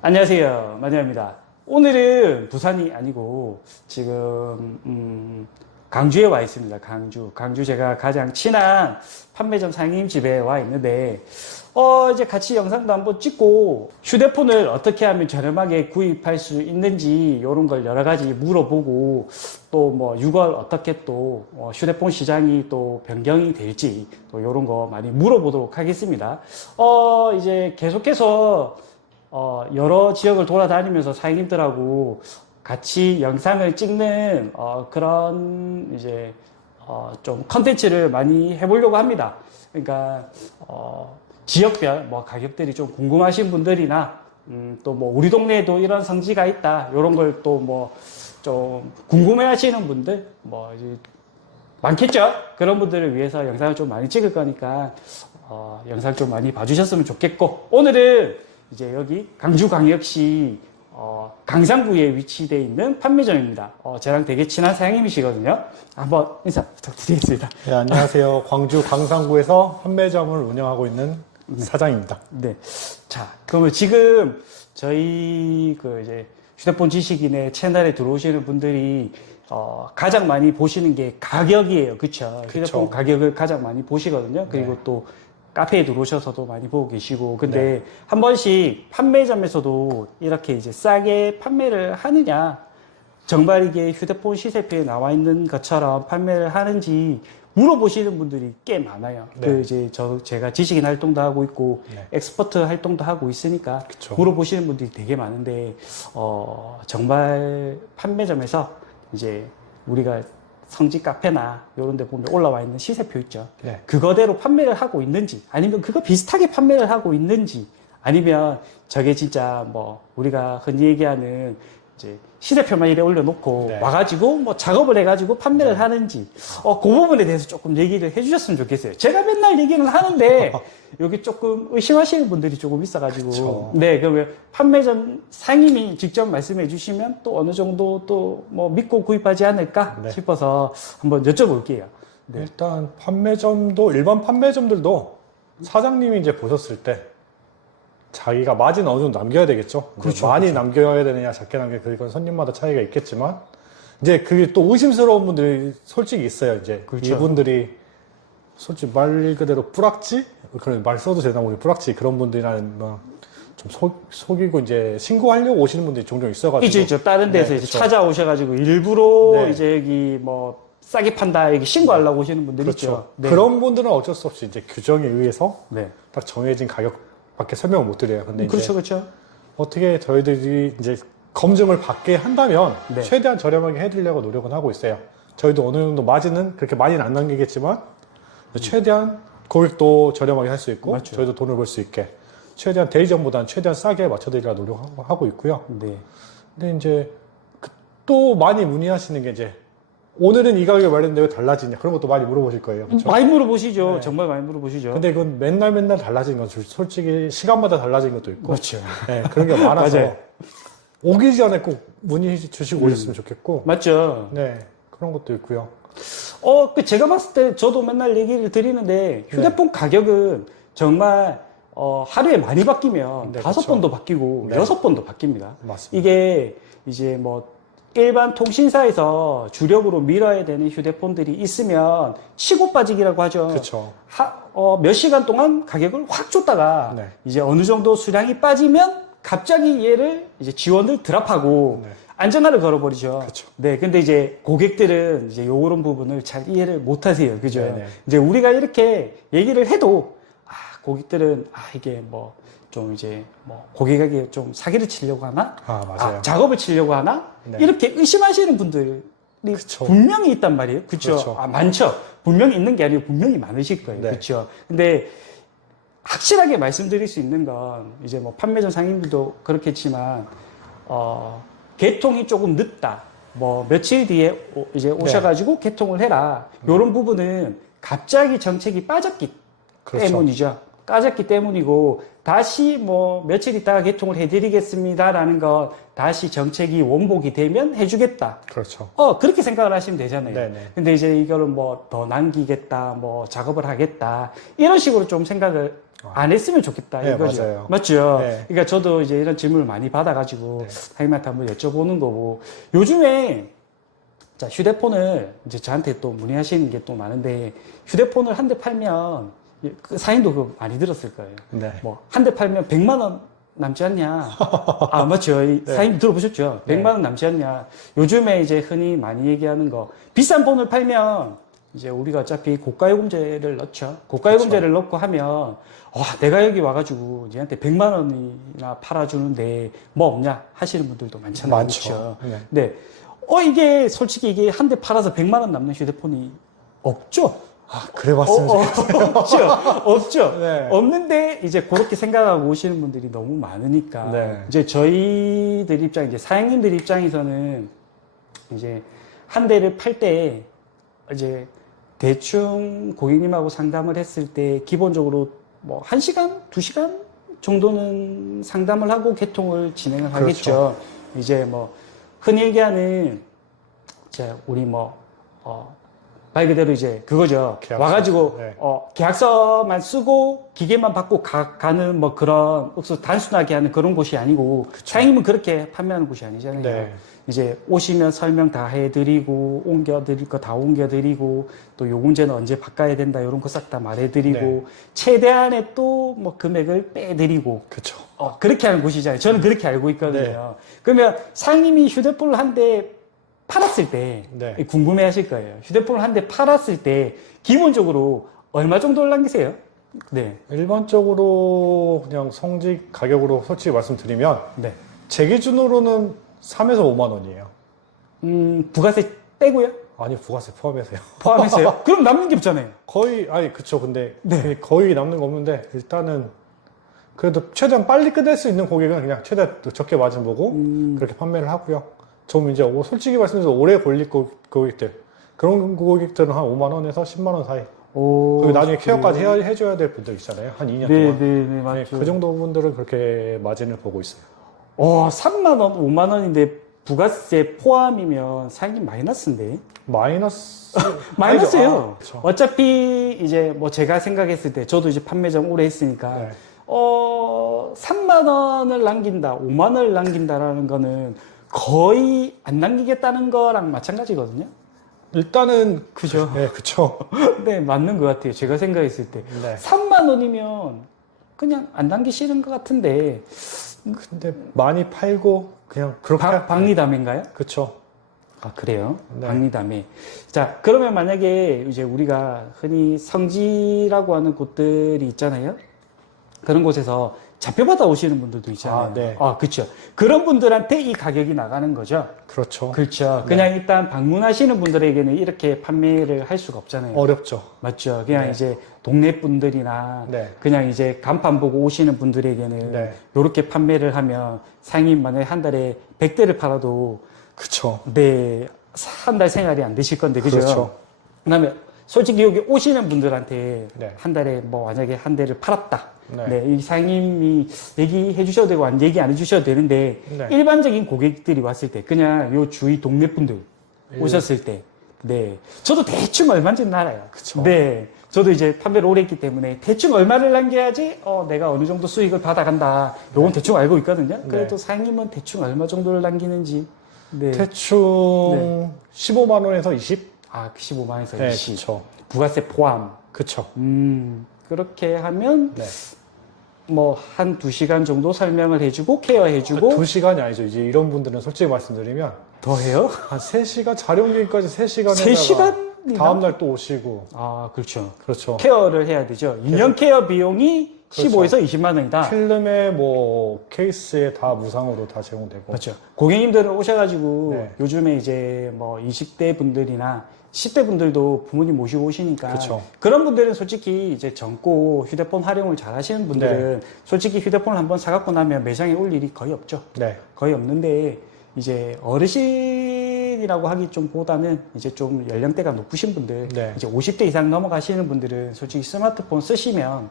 안녕하세요. 마니아입니다. 오늘은 부산이 아니고 지금 강주에 와 있습니다. 강주 제가 가장 친한 판매점 사장님 집에 와 있는데 이제 같이 영상도 한번 찍고 휴대폰을 어떻게 하면 저렴하게 구입할 수 있는지 이런 걸 여러 가지 물어보고 또 뭐 6월 어떻게 또 휴대폰 시장이 또 변경이 될지 또 이런 거 많이 물어보도록 하겠습니다. 이제 계속해서 여러 지역을 돌아다니면서 사장님들하고 같이 영상을 찍는 그런 이제 좀 컨텐츠를 많이 해보려고 합니다. 그러니까 지역별 뭐 가격들이 좀 궁금하신 분들이나 또 뭐 우리 동네에도 이런 성지가 있다 이런 걸 또 뭐 좀 궁금해하시는 분들 뭐 이제 많겠죠? 그런 분들을 위해서 영상을 좀 많이 찍을 거니까 영상 좀 많이 봐주셨으면 좋겠고, 오늘은 이제 여기 강주광역시 강산구에 위치되어 있는 판매점입니다. 저랑 되게 친한 사장님이시거든요. 한번 인사 부탁드리겠습니다. 네, 안녕하세요. 광주 광산구에서 판매점을 운영하고 있는 사장입니다. 네. 자, 그러면 지금 저희 그 이제 휴대폰 지식인의 채널에 들어오시는 분들이 가장 많이 보시는 게 가격이에요. 그쵸? 휴대폰 가격을 가장 많이 보시거든요. 그리고 네. 또 카페에 들어오셔서도 많이 보고 계시고. 근데 네. 한 번씩 판매점에서도 이렇게 이제 싸게 판매를 하느냐, 정말 이게 휴대폰 시세표에 나와 있는 것처럼 판매를 하는지 물어보시는 분들이 꽤 많아요. 네. 그 이제 제가 지식인 활동도 하고 있고 네. 엑스퍼트 활동도 하고 있으니까 그쵸. 물어보시는 분들이 되게 많은데 정말 판매점에서 이제 우리가 성지 카페나 이런 데 보면 올라와 있는 시세표 있죠. 네. 그거대로 판매를 하고 있는지, 아니면 그거 비슷하게 판매를 하고 있는지, 아니면 저게 진짜 뭐 우리가 흔히 얘기하는 이제 시세표만 이래 올려놓고 네. 와가지고 뭐 작업을 해가지고 판매를 네. 하는지, 그 부분에 대해서 조금 얘기를 해주셨으면 좋겠어요. 제가 맨날 얘기는 하는데 여기 조금 의심하시는 분들이 조금 있어가지고. 그쵸. 네, 그러면 판매점 상임이 직접 말씀해 주시면 또 어느 정도 또 뭐 믿고 구입하지 않을까 네. 싶어서 한번 여쭤볼게요. 네. 일단 판매점도, 일반 판매점들도 사장님이 이제 보셨을 때 자기가 마진 어느 정도 남겨야 되겠죠. 그렇죠, 많이 그렇죠. 남겨야 되느냐, 작게 남겨야 되느냐, 그건 손님마다 차이가 있겠지만, 이제 그게 또 의심스러운 분들이 솔직히 있어요. 이제 그렇죠. 이분들이 솔직히 말 그대로 뿌락지? 그런 말 써도 되나 모르겠 뿌락지 그런 분들이랑 좀 속이고 이제 신고하려고 오시는 분들이 종종 있어가지고. 있죠. 다른 데서 네, 이제 그렇죠. 찾아오셔가지고 일부러 네. 이제 여기 뭐 싸게 판다 여기 신고하려고 오시는 분들 그렇죠. 있죠. 네. 그런 분들은 어쩔 수 없이 이제 규정에 의해서 네. 딱 정해진 가격밖에 설명을 못 드려요. 근데 이제 그렇죠, 그렇죠. 어떻게 저희들이 이제 검증을 받게 한다면 네. 최대한 저렴하게 해드리려고 노력은 하고 있어요. 저희도 어느 정도 마진은 그렇게 많이는 안 남기겠지만 최대한 고객도 저렴하게 할 수 있고 맞죠. 저희도 돈을 벌 수 있게 최대한 대리점보다는 최대한 싸게 맞춰드리려고 노력하고 있고요. 네. 근데 이제 또 많이 문의하시는 게 이제 오늘은 이 가격에 말했는데 왜 달라지냐 그런 것도 많이 물어보실 거예요. 그렇죠? 많이 물어보시죠. 네. 정말 많이 물어보시죠. 근데 이건 맨날 달라지는 건 솔직히 시간마다 달라지는 것도 있고 그렇죠. 네, 그런 게 많아서 맞아요. 오기 전에 꼭 문의 주시고 오셨으면 좋겠고 맞죠. 네 그런 것도 있고요. 제가 봤을 때 저도 맨날 얘기를 드리는데 휴대폰 가격은 정말 하루에 많이 바뀌면 네, 5번도 바뀌고 네. 6번도 바뀝니다. 맞습니다. 이게 이제 뭐 일반 통신사에서 주력으로 밀어야 되는 휴대폰들이 있으면 치고 빠지기라고 하죠. 그렇죠. 몇 시간 동안 가격을 확 줬다가 네. 이제 어느 정도 수량이 빠지면 갑자기 얘를 이제 지원을 드랍하고 네. 안정화를 걸어버리죠. 그렇죠. 네, 근데 이제 고객들은 이제 요런 부분을 잘 이해를 못 하세요. 그죠? 네네. 이제 우리가 이렇게 얘기를 해도, 고객들은, 이게 뭐, 좀 이제, 뭐, 고객에게 좀 사기를 치려고 하나? 맞아요. 작업을 치려고 하나? 네. 이렇게 의심하시는 분들이 그쵸. 분명히 있단 말이에요. 그쵸? 그렇죠. 많죠. 분명히 있는 게 아니고 분명히 많으실 거예요. 네. 그쵸? 근데, 확실하게 말씀드릴 수 있는 건, 이제 뭐, 판매점 상인들도 그렇겠지만, 개통이 조금 늦다. 뭐 며칠 뒤에 이제 오셔가지고 개통을 해라. 요런 부분은 갑자기 정책이 빠졌기 그렇죠. 때문이죠. 까졌기 때문이고 다시 뭐 며칠 있다가 개통을 해드리겠습니다라는 거 다시 정책이 원복이 되면 해주겠다. 그렇죠. 그렇게 생각을 하시면 되잖아요. 네네. 근데 이제 이거를 뭐 더 남기겠다, 뭐 작업을 하겠다 이런 식으로 좀 생각을 안 했으면 좋겠다 네, 이거죠. 맞아요. 맞죠? 네. 그러니까 저도 이제 이런 질문을 많이 받아가지고 네. 사장님한테 한번 여쭤보는 거고 요즘에 자, 휴대폰을 이제 저한테 또 문의하시는 게 또 많은데 휴대폰을 한 대 팔면 그 사인도 그거 많이 들었을 거예요. 네. 뭐 한 대 팔면 100만 원 남지 않냐? 아, 맞죠. 이 네. 사인 들어보셨죠? 100만 원 남지 않냐? 요즘에 이제 흔히 많이 얘기하는 거 비싼 폰을 팔면 이제 우리가 어차피 고가요금제를 넣죠. 고가요금제를 넣고 하면 와, 내가 여기 와가지고 얘한테 100만 원이나 팔아주는데 뭐 없냐 하시는 분들도 많잖아요. 많죠. 그렇죠? 네. 네. 이게 솔직히 이게 한 대 팔아서 100만 원 남는 휴대폰이 없죠. 아, 그래 봤으면 좋겠어요. 없죠. 없죠. 네. 없는데 이제 그렇게 생각하고 오시는 분들이 너무 많으니까 네. 이제 저희들 입장 이제 사장님들 입장에서는 이제 한 대를 팔 때 이제 대충 고객님하고 상담을 했을 때 기본적으로 뭐 1시간, 2시간 정도는 상담을 하고 개통을 진행을 하겠죠. 그렇죠. 이제 뭐 흔히 얘기하는 이제 우리 말 그대로 이제 그거죠. 계약서. 와가지고 네. 계약서만 쓰고 기계만 받고 가는 뭐 그런 단순하게 하는 그런 곳이 아니고 사장님은 그렇게 판매하는 곳이 아니잖아요. 네. 이제 오시면 설명 다 해드리고 옮겨드릴 거 다 옮겨드리고 또 요 문제는 언제 바꿔야 된다 이런 거 싹 다 말해드리고 네. 최대한의 또 뭐 금액을 빼드리고 그쵸. 그렇게 하는 곳이잖아요. 저는 그렇게 알고 있거든요. 네. 그러면 사장님이 휴대폰을 한 대 팔았을 때 네. 궁금해 하실 거예요. 휴대폰을 한 대 팔았을 때 기본적으로 얼마 정도를 남기세요? 네. 일반적으로 그냥 성직 가격으로 솔직히 말씀드리면 네. 제 기준으로는 3에서 5만 원이에요. 부가세 빼고요? 아니, 부가세 포함해서요. 포함해서요? 그럼 남는 게 없잖아요. 거의, 아니, 그쵸. 근데 네. 거의 남는 거 없는데 일단은 그래도 최대한 빨리 끝낼 수 있는 고객은 그냥 최대한 적게 마진 보고 그렇게 판매를 하고요. 좀 이제 솔직히 말씀드려서 오래 걸릴 고객들 그런 고객들은 한 5만 원에서 10만 원 사이. 그리고 나중에 케어까지 해줘야 될 분들 있잖아요. 한 2년 동안. 네, 맞죠. 그 정도 분들은 그렇게 마진을 보고 있어요. 3만 원, 5만 원인데 부가세 포함이면 사장님 마이너스인데? 마이너스. 마이너스예요. 아니죠. 그쵸. 어차피 이제 뭐 제가 생각했을 때 저도 이제 판매점 오래 했으니까 네. 3만 원을 남긴다, 5만 원을 남긴다라는 거는 거의 안 남기겠다는 거랑 마찬가지거든요. 일단은 그죠? 네, 그쵸. 네, 맞는 것 같아요. 제가 생각했을 때. 네. 3만 원이면 그냥 안 남기시는 것 같은데. 근데 많이 팔고 그냥 그렇게 박리담인가요? 그쵸. 아, 그래요? 네. 박리담에. 자, 그러면 만약에 이제 우리가 흔히 성지라고 하는 곳들이 있잖아요. 그런 곳에서 잡혀받아 오시는 분들도 있잖아요. 아, 네. 그렇죠. 그런 분들한테 이 가격이 나가는 거죠. 그렇죠. 그렇죠. 그냥 일단 방문하시는 분들에게는 이렇게 판매를 할 수가 없잖아요. 어렵죠. 맞죠. 그냥 네. 이제 동네 분들이나 네. 그냥 이제 간판 보고 오시는 분들에게는 네. 이렇게 판매를 하면 상임 만약에 한 달에 100대를 팔아도 그쵸. 네, 한 달 생활이 안 되실 건데, 그죠? 그렇죠. 그다음에 솔직히 여기 오시는 분들한테 네. 한 달에 뭐 만약에 한 대를 팔았다. 네. 네, 이 사장님이 얘기해 주셔도 되고 얘기 안 해 주셔도 되는데 네. 일반적인 고객들이 왔을 때 그냥 요 주위 동네 분들 오셨을 때 네, 저도 대충 얼마인지는 알아요. 그쵸. 네, 저도 이제 판매를 오래 했기 때문에 대충 얼마를 남겨야지 내가 어느 정도 수익을 받아간다. 요건 대충 알고 있거든요. 그래도 사장님은 대충 얼마 정도를 남기는지 네. 대충 15만 원에서 20? 15만 원에서 네, 20. 그쵸. 부가세 포함. 그쵸. 그렇게 하면 네. 뭐 한 2시간 정도 설명을 해주고 케어해주고 2시간이 아니죠. 이제 이런 분들은 솔직히 말씀드리면 더 해요? 한 3시간, 촬영기까지 3시간 3시간이나? 다음날 또 오시고. 그렇죠. 그렇죠. 케어를 해야 되죠. 2년 케어 비용이 그렇죠. 15에서 20만 원이다. 필름에 뭐 케이스에 다 무상으로 다 제공되고. 그렇죠. 고객님들은 오셔가지고 네. 요즘에 이제 뭐 20대 분들이나 10대 분들도 부모님 모시고 오시니까 그쵸. 그런 분들은 솔직히 이제 젊고 휴대폰 활용을 잘 하시는 분들은 솔직히 휴대폰을 한번 사갖고 나면 매장에 올 일이 거의 없죠. 네. 거의 없는데 이제 어르신이라고 하기 좀 보다는 이제 좀 연령대가 높으신 분들 네. 이제 50대 이상 넘어가시는 분들은 솔직히 스마트폰 쓰시면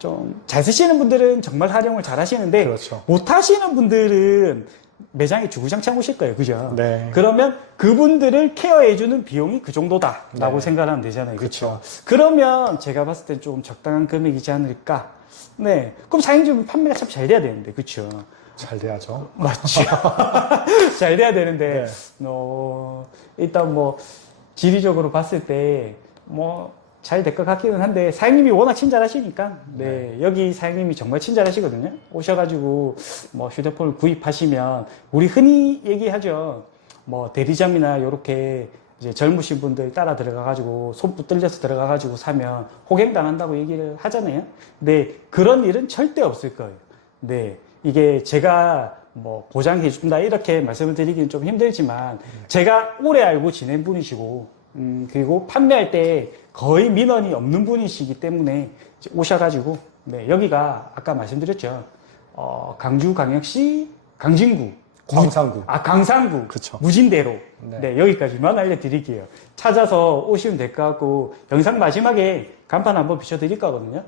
좀 잘 쓰시는 분들은 정말 활용을 잘 하시는데 그렇죠. 못 하시는 분들은 매장에 주구장창 오실 거예요. 그죠? 네. 그러면 그분들을 케어해주는 비용이 그 정도다라고 네. 생각하면 되잖아요. 그렇죠. 그러면 제가 봤을 때 좀 적당한 금액이지 않을까? 네. 그럼 사행주는 판매가 참 잘 돼야 되는데, 그쵸? 잘 돼야죠. 맞죠. 잘 돼야 되는데, 네. 일단 뭐, 지리적으로 봤을 때, 뭐, 잘 될 것 같기는 한데, 사장님이 워낙 친절하시니까, 네, 여기 사장님이 정말 친절하시거든요. 오셔가지고, 뭐, 휴대폰을 구입하시면, 우리 흔히 얘기하죠. 뭐, 대리점이나 요렇게, 이제 젊으신 분들 따라 들어가가지고, 손 붙들려서 들어가가지고 사면, 호갱당한다고 얘기를 하잖아요. 근데, 그런 일은 절대 없을 거예요. 네. 이게 제가 뭐 보장해준다 이렇게 말씀을 드리기는 좀 힘들지만 제가 오래 알고 지낸 분이시고 그리고 판매할 때 거의 민원이 없는 분이시기 때문에 이제 오셔가지고 네, 여기가 아까 말씀드렸죠. 강주광역시 강진구 광산구. 강산구 그쵸. 무진대로 네. 네, 여기까지만 알려드릴게요. 찾아서 오시면 될 것 같고 영상 마지막에 간판 한번 비춰드릴 거거든요.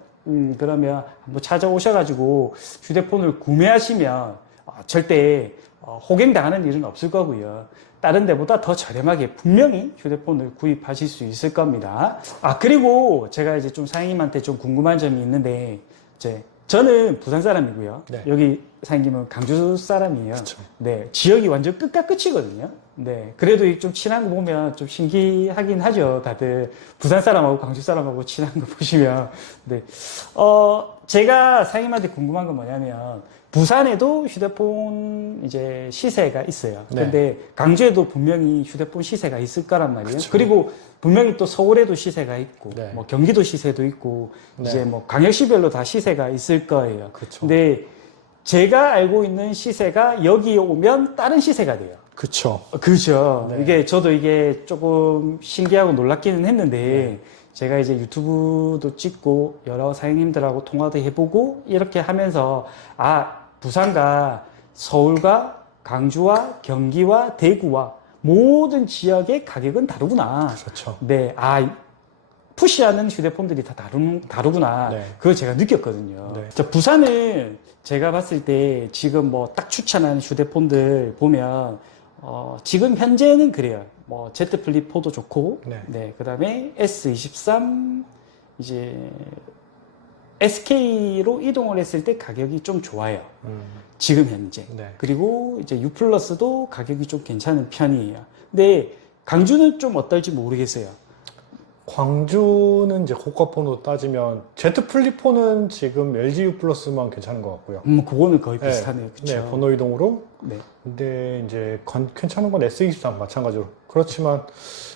그러면 한번 찾아오셔가지고 휴대폰을 구매하시면 절대 호갱당하는 일은 없을 거고요. 다른 데보다 더 저렴하게 분명히 휴대폰을 구입하실 수 있을 겁니다. 그리고 제가 이제 좀 사장님한테 좀 궁금한 점이 있는데, 이제 저는 부산 사람이고요. 네. 여기 사장님은 강주 사람이에요. 그쵸. 네. 지역이 완전 끝과 끝이거든요. 네. 그래도 좀 친한 거 보면 좀 신기하긴 하죠. 다들 부산 사람하고 강주 사람하고 친한 거 보시면. 네. 제가 사장님한테 궁금한 건 뭐냐면, 부산에도 휴대폰 이제 시세가 있어요. 네. 근데 강주에도 분명히 휴대폰 시세가 있을 거란 말이에요. 그쵸. 그리고 분명히 또 서울에도 시세가 있고, 네. 뭐 경기도 시세도 있고, 네. 이제 뭐 광역시별로 다 시세가 있을 거예요. 그쵸. 근데 제가 알고 있는 시세가 여기에 오면 다른 시세가 돼요. 그쵸. 그렇죠. 네. 저도 이게 조금 신기하고 놀랍기는 했는데, 제가 이제 유튜브도 찍고, 여러 사장님들하고 통화도 해보고, 이렇게 하면서, 부산과 서울과 강주와 경기와 대구와 모든 지역의 가격은 다르구나. 그렇죠. 네, 푸시하는 휴대폰들이 다 다르구나. 네. 그걸 제가 느꼈거든요. 네. 자, 부산은 제가 봤을 때 지금 뭐 딱 추천하는 휴대폰들 보면, 지금 현재는 그래요. 뭐, Z 플립 4도 좋고, 네. 그 다음에 S23, 이제, SK로 이동을 했을 때 가격이 좀 좋아요. 지금 현재. 네. 그리고 이제 U 플러스도 가격이 좀 괜찮은 편이에요. 근데 강주는 좀 어떨지 모르겠어요. 광주는 이제 고가폰으로 따지면 Z 플립4는 지금 LG U 플러스만 괜찮은 것 같고요. 그거는 거의 비슷하네요. 그쵸? 네, 번호 이동으로. 네. 근데 이제 괜찮은 건 S23 마찬가지로. 그렇지만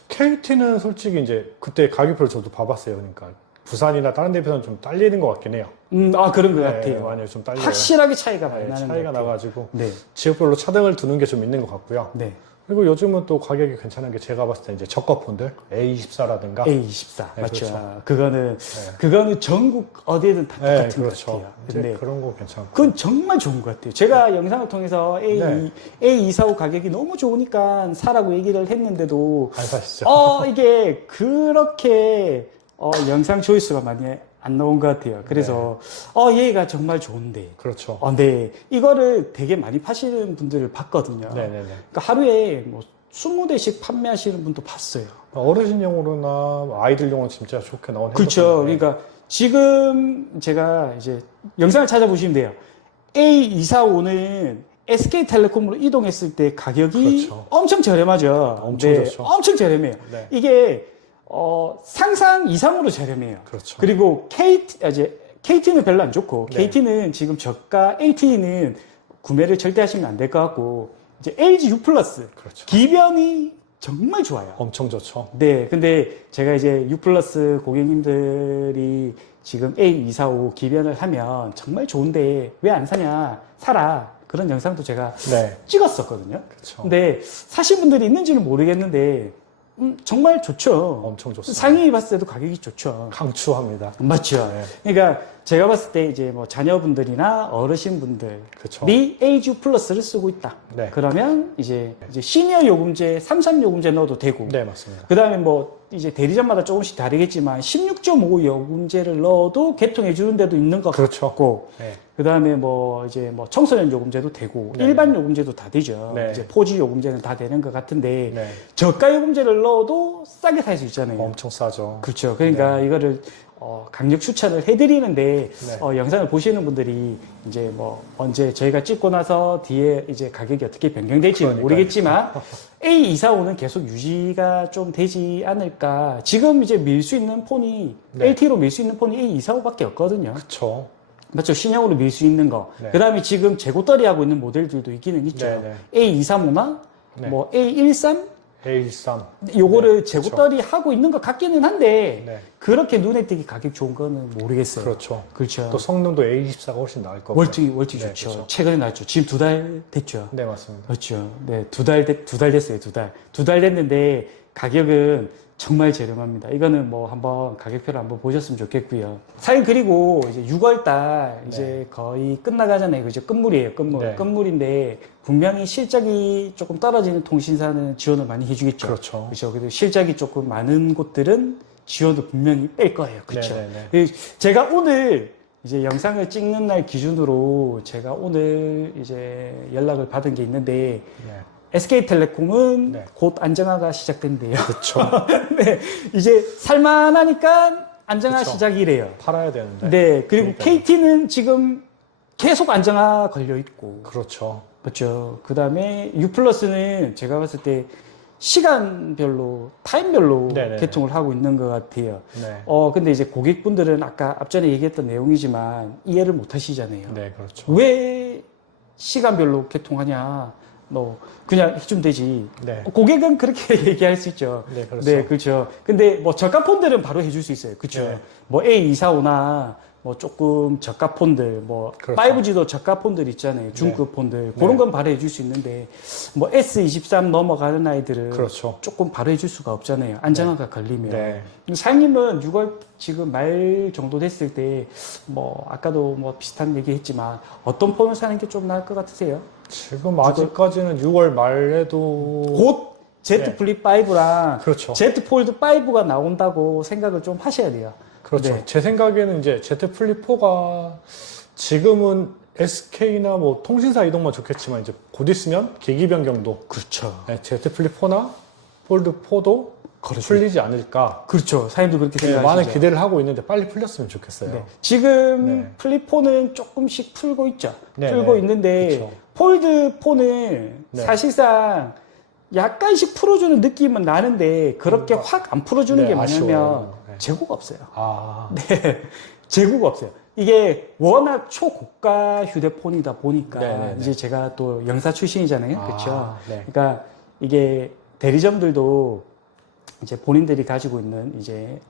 KT는 솔직히 이제 그때 가격표를 저도 봐봤어요. 그러니까 부산이나 다른 데 비해서는 좀 딸리는 것 같긴 해요. 그런 것 네, 같아요. 많이 좀 딸려요. 확실하게 차이가 많이 네, 나는 차이가 것 같아요. 나가지고 네. 지역별로 차등을 두는 게 좀 있는 것 같고요. 네. 그리고 요즘은 또 가격이 괜찮은 게 제가 봤을 때 이제 저가폰들 A24라든가 A24 네, 맞죠. 그렇죠. 그거는 전국 어디든 다 네, 똑같은 그렇죠. 것 같아요. 이제 근데 그런 거 괜찮고. 그건 정말 좋은 것 같아요. 제가 영상을 통해서 네. A245 가격이 너무 좋으니까 사라고 얘기를 했는데도 안 사시죠? 이게 그렇게 영상 조회수가 많이 안 나온 것 같아요. 그래서 얘가 정말 좋은데. 그렇죠. 네. 이거를 되게 많이 파시는 분들을 봤거든요. 네네네. 그러니까 하루에 뭐 20대씩 판매하시는 분도 봤어요. 어르신용으로나 아이들용은 진짜 좋게 나온 그렇죠. 핸드폰인데. 그러니까 지금 제가 이제 영상을 찾아보시면 돼요. A245는 SK텔레콤으로 이동했을 때 가격이 그렇죠. 엄청 저렴하죠. 엄청 좋죠. 엄청 저렴해요. 네. 이게 상상 이상으로 저렴해요. 그렇죠. 그리고 KT는 별로 안 좋고 네. KT는 지금 저가 LTE는 구매를 절대 하시면 안 될 것 같고 이제 LG U 플러스 그렇죠. 기변이 정말 좋아요. 엄청 좋죠. 네, 근데 제가 이제 U 플러스 고객님들이 지금 A245 기변을 하면 정말 좋은데 왜 안 사냐? 사라. 그런 영상도 제가 네. 찍었었거든요. 그렇죠. 근데 사신 분들이 있는지는 모르겠는데 정말 좋죠. 엄청 좋습니다. 상위 봤을 때도 가격이 좋죠. 강추합니다. 맞죠. 네. 그러니까 제가 봤을 때 이제 뭐 자녀분들이나 어르신분들이 그렇죠. LG U 플러스를 쓰고 있다. 네. 그러면 이제 시니어 요금제, 33 요금제 넣어도 되고 네, 맞습니다. 그 다음에 뭐 이제 대리점마다 조금씩 다르겠지만 16.5 요금제를 넣어도 개통해 주는 데도 있는 것 그렇죠. 같고 네. 그다음에 뭐 이제 뭐 청소년 요금제도 되고 네. 일반 요금제도 다 되죠. 네. 이제 포지 요금제는 다 되는 것 같은데 네. 저가 요금제를 넣어도 싸게 살 수 있잖아요. 엄청 싸죠. 그렇죠. 그러니까 네. 이거를 강력 추천을 해드리는데 네. 영상을 보시는 분들이 이제 뭐 언제 저희가 찍고 나서 뒤에 이제 가격이 어떻게 변경될지는 그러니까요. 모르겠지만 A245는 계속 유지가 좀 되지 않을까. 지금 이제 밀 수 있는 폰이 네. LTE로 밀 수 있는 폰이 A245밖에 없거든요. 그렇죠. 맞죠? 신형으로 밀 수 있는 거. 네. 그 다음에 지금 재고떨이 하고 있는 모델들도 있기는 있죠. 네, A235나 네. 뭐 A13 A13. 요거를 네, 재고떨이 하고 있는 것 같기는 한데 네. 그렇게 눈에 띄게 가격 좋은 거는 모르겠어요. 그렇죠. 그렇죠. 또 성능도 A24가 훨씬 나을 거고. 월등히 네, 좋죠. 그렇죠. 최근에 나왔죠. 지금 2달 됐죠. 네, 맞습니다. 그렇죠. 네, 두 달 됐어요. 2달. 2달 됐는데 가격은 정말 저렴합니다. 이거는 뭐 한번 가격표를 한번 보셨으면 좋겠고요. 사실 그리고 이제 6월달 이제 거의 끝나가잖아요. 그죠? 끝물이에요. 끝물. 네. 끝물인데 분명히 실적이 조금 떨어지는 통신사는 지원을 많이 해주겠죠. 그렇죠. 그렇죠. 그리고 실적이 조금 많은 곳들은 지원도 분명히 뺄 거예요. 그렇죠. 네네네. 제가 오늘 이제 영상을 찍는 날 기준으로 제가 오늘 이제 연락을 받은 게 있는데 네. SK텔레콤은 네. 곧 안정화가 시작된대요. 그렇죠. 네, 이제 살만하니까 안정화 그쵸. 시작이래요. 팔아야 되는데. 네, 그리고 그러니까요. KT는 지금 계속 안정화 걸려 있고, 그렇죠. 그렇죠. 그 다음에 U+는 제가 봤을 때 시간별로, 타임별로 네네네. 개통을 하고 있는 것 같아요. 네. 근데 이제 고객분들은 아까 앞전에 얘기했던 내용이지만 이해를 못 하시잖아요. 네, 그렇죠. 왜 시간별로 개통하냐? 너 그냥 해주면 되지. 네. 고객은 그렇게 얘기할 수 있죠. 네, 그렇죠. 네, 그렇죠. 근데 뭐 저가 폰들은 바로 해줄 수 있어요. 그렇죠. 네. 뭐 A245나 뭐 조금 저가 폰들, 뭐 그렇죠. 5G도 저가 폰들 있잖아요. 중급 폰들. 그런 네. 건 바로 해줄 수 있는데 뭐 S23 넘어가는 아이들은 그렇죠. 조금 바로 해줄 수가 없잖아요. 안정화가 걸리면. 네. 사장님은 6월 지금 말 정도 됐을 때 뭐 아까도 뭐 비슷한 얘기 했지만 어떤 폰을 사는 게 좀 나을 것 같으세요? 지금 아직까지는 6월 말에도 곧 Z 네. 플립 5랑 그렇죠. Z 폴드 5가 나온다고 생각을 좀 하셔야 돼요. 그렇죠. 네. 제 생각에는 이제 Z 플립 4가 지금은 SK나 뭐 통신사 이동만 좋겠지만 이제 곧 있으면 기기 변경도 그렇죠. 네, Z 플립 4나 폴드 4도 풀리지 않을까. 그렇죠. 사장님도 그렇게 네, 생각하시죠. 많은 기대를 하고 있는데 빨리 풀렸으면 좋겠어요. 네. 지금 네. 플립 4는 조금씩 풀고 있죠. 네, 풀고 네. 있는데 그렇죠. 폴드 4는 네. 사실상 약간씩 풀어주는 느낌은 나는데 그렇게 확 안 풀어주는 네, 게 뭐냐면 아쉬워요. 네. 재고가 없어요. 아, 네, 재고가 없어요. 이게 워낙 초고가 휴대폰이다 보니까 네네네. 이제 제가 또 영사 출신이잖아요, 아, 그렇죠? 네. 그러니까 이게 대리점들도 이제 본인들이 가지고 있는 이제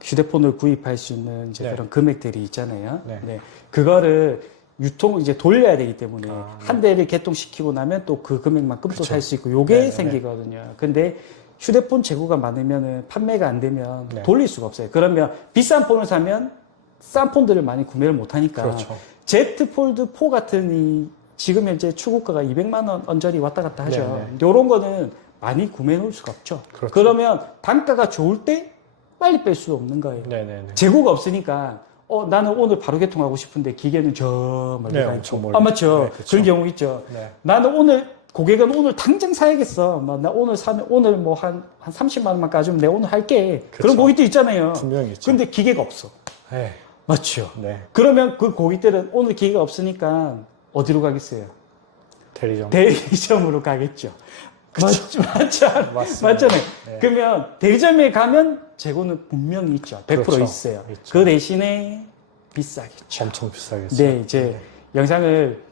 휴대폰을 구입할 수 있는 이제 네. 그런 금액들이 있잖아요. 네. 그거를 유통 이제 돌려야 되기 때문에 아, 네. 한 대를 개통시키고 나면 또 그 금액만큼 또 그쵸. 살 수 있고 요게 네네네. 생기거든요. 근데 휴대폰 재고가 많으면은 판매가 안 되면 네. 돌릴 수가 없어요. 그러면 비싼 폰을 사면 싼 폰들을 많이 구매를 못 하니까 그렇죠. Z 폴드 4 같은 이 지금 현재 출고가가 200만 원 언저리 왔다 갔다 하죠. 네네. 요런 거는 많이 구매해 놓을 수가 없죠. 그렇죠. 그러면 단가가 좋을 때 빨리 뺄 수 없는 거예요. 네네네. 재고가 없으니까 나는 오늘 바로 개통하고 싶은데 기계는 저 멀리 네, 가 엄청 있고. 멀리. 맞죠. 네, 그쵸. 그런 경우 있죠. 네. 나는 오늘 고객은 오늘 당장 사야겠어. 나 오늘 사면 오늘 뭐 한 30만 원만 까주면 내가 오늘 할게. 그쵸. 그런 고객도 있잖아요. 분명히 있죠. 근데 기계가 없어. 네. 맞죠. 네. 그러면 그 고객들은 오늘 기계가 없으니까 어디로 가겠어요? 대리점. 대리점으로 가겠죠. 맞죠. 맞습니다. 맞잖아요. 네. 그러면 대리점에 가면 재고는 분명히 있죠. 100% 그렇죠. 있어요. 있죠. 그 대신에 비싸겠죠. 엄청 비싸겠죠. 네, 이제 영상을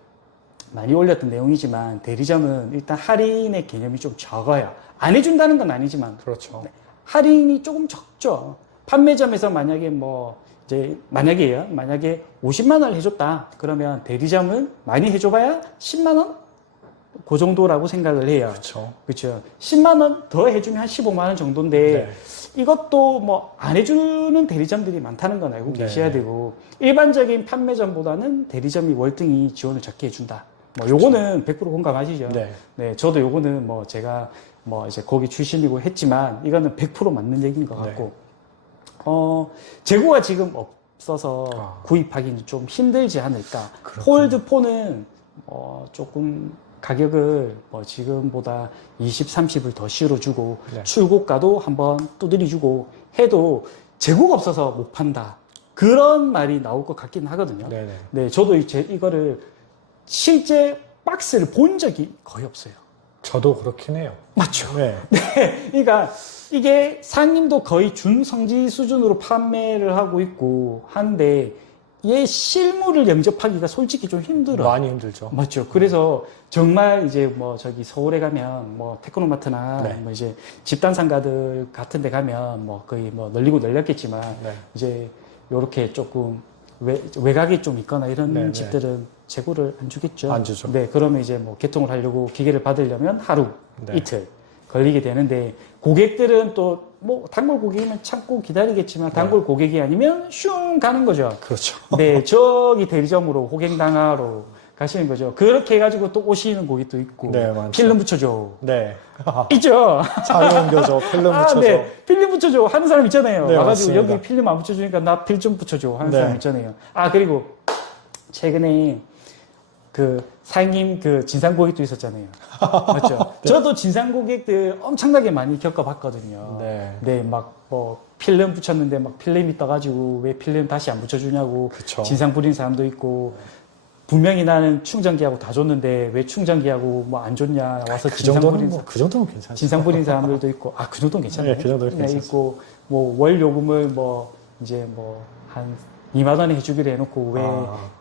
많이 올렸던 내용이지만 대리점은 일단 할인의 개념이 좀 적어요. 안 해준다는 건 아니지만 그렇죠. 할인이 조금 적죠. 판매점에서 만약에 만약에 50만 원을 해줬다. 그러면 대리점은 많이 해줘봐야 10만 원? 그 정도라고 생각을 해요. 그렇죠. 그렇죠. 10만 원 더 해주면 한 15만 원 정도인데 네. 이것도 뭐 안 해주는 대리점들이 많다는 건 알고 네. 계셔야 되고 일반적인 판매점보다는 대리점이 월등히 지원을 적게 해준다. 뭐 요거는 100% 공감하시죠? 네. 네, 저도 요거는 뭐 제가 뭐 이제 거기 출신이고 했지만 이거는 100% 맞는 얘기인 것 네. 같고 재고가 지금 없어서 아. 구입하기는 좀 힘들지 않을까. 그렇군요. 폴드4는 조금 가격을 뭐 지금보다 20, 30을 더 실어주고 네. 출고가도 한번 두드려주고 해도 재고가 없어서 못 판다. 그런 말이 나올 것 같긴 하거든요. 네네. 네, 저도 이거를 실제 박스를 본 적이 거의 없어요. 저도 그렇긴 해요. 맞죠? 네. 그러니까 이게 상임도 거의 준성지 수준으로 판매를 하고 있고 한데 얘 실물을 영접하기가 솔직히 좀 힘들어요. 많이 힘들죠. 맞죠. 그래서 정말 이제 뭐 저기 서울에 가면 뭐 테크노마트나 네. 뭐 이제 집단 상가들 같은 데 가면 뭐 거의 뭐 널리고 널렸겠지만 네. 이제 요렇게 조금 외곽이 좀 있거나 이런 네, 네. 집들은 재고를 안 주겠죠. 안 주죠. 네, 그러면 이제 뭐 개통을 하려고 기계를 받으려면 하루, 네. 이틀 걸리게 되는데 고객들은 또 뭐 단골 고객이면 참고 기다리겠지만 단골 고객이 아니면 슝 가는 거죠. 그렇죠. 네, 저기 대리점으로 호갱당하러 가시는 거죠. 그렇게 해가지고 또 오시는 고객도 있고 네, 많죠. 필름 붙여줘. 네. 있죠. 차에 옮겨줘, 필름 붙여줘. 네. 필름 붙여줘 하는 사람 있잖아요. 네, 와가지고 맞습니다. 여기 필름 안 붙여주니까 나 필 좀 붙여줘 하는 네. 사람 있잖아요. 그리고 최근에 그 상임 그 진상 고객도 있었잖아요. 맞죠? 네. 저도 진상 고객들 엄청나게 많이 겪어봤거든요. 네. 막 뭐 필름 붙였는데 막 필름이 떠가지고 왜 필름 다시 안 붙여주냐고 그쵸. 진상 부린 사람도 있고 분명히 나는 충전기하고 다 줬는데 왜 충전기하고 뭐 안 줬냐 와서 그 진상 정도는 부린 뭐, 그 정도는 괜찮죠. 진상 부린 사람들도 있고 그 정도는 괜찮아요. 네, 그 정도는 괜찮죠. 있고 뭐 월 요금을 뭐 이제 뭐 한 2만 원에 해주기로 해놓고 왜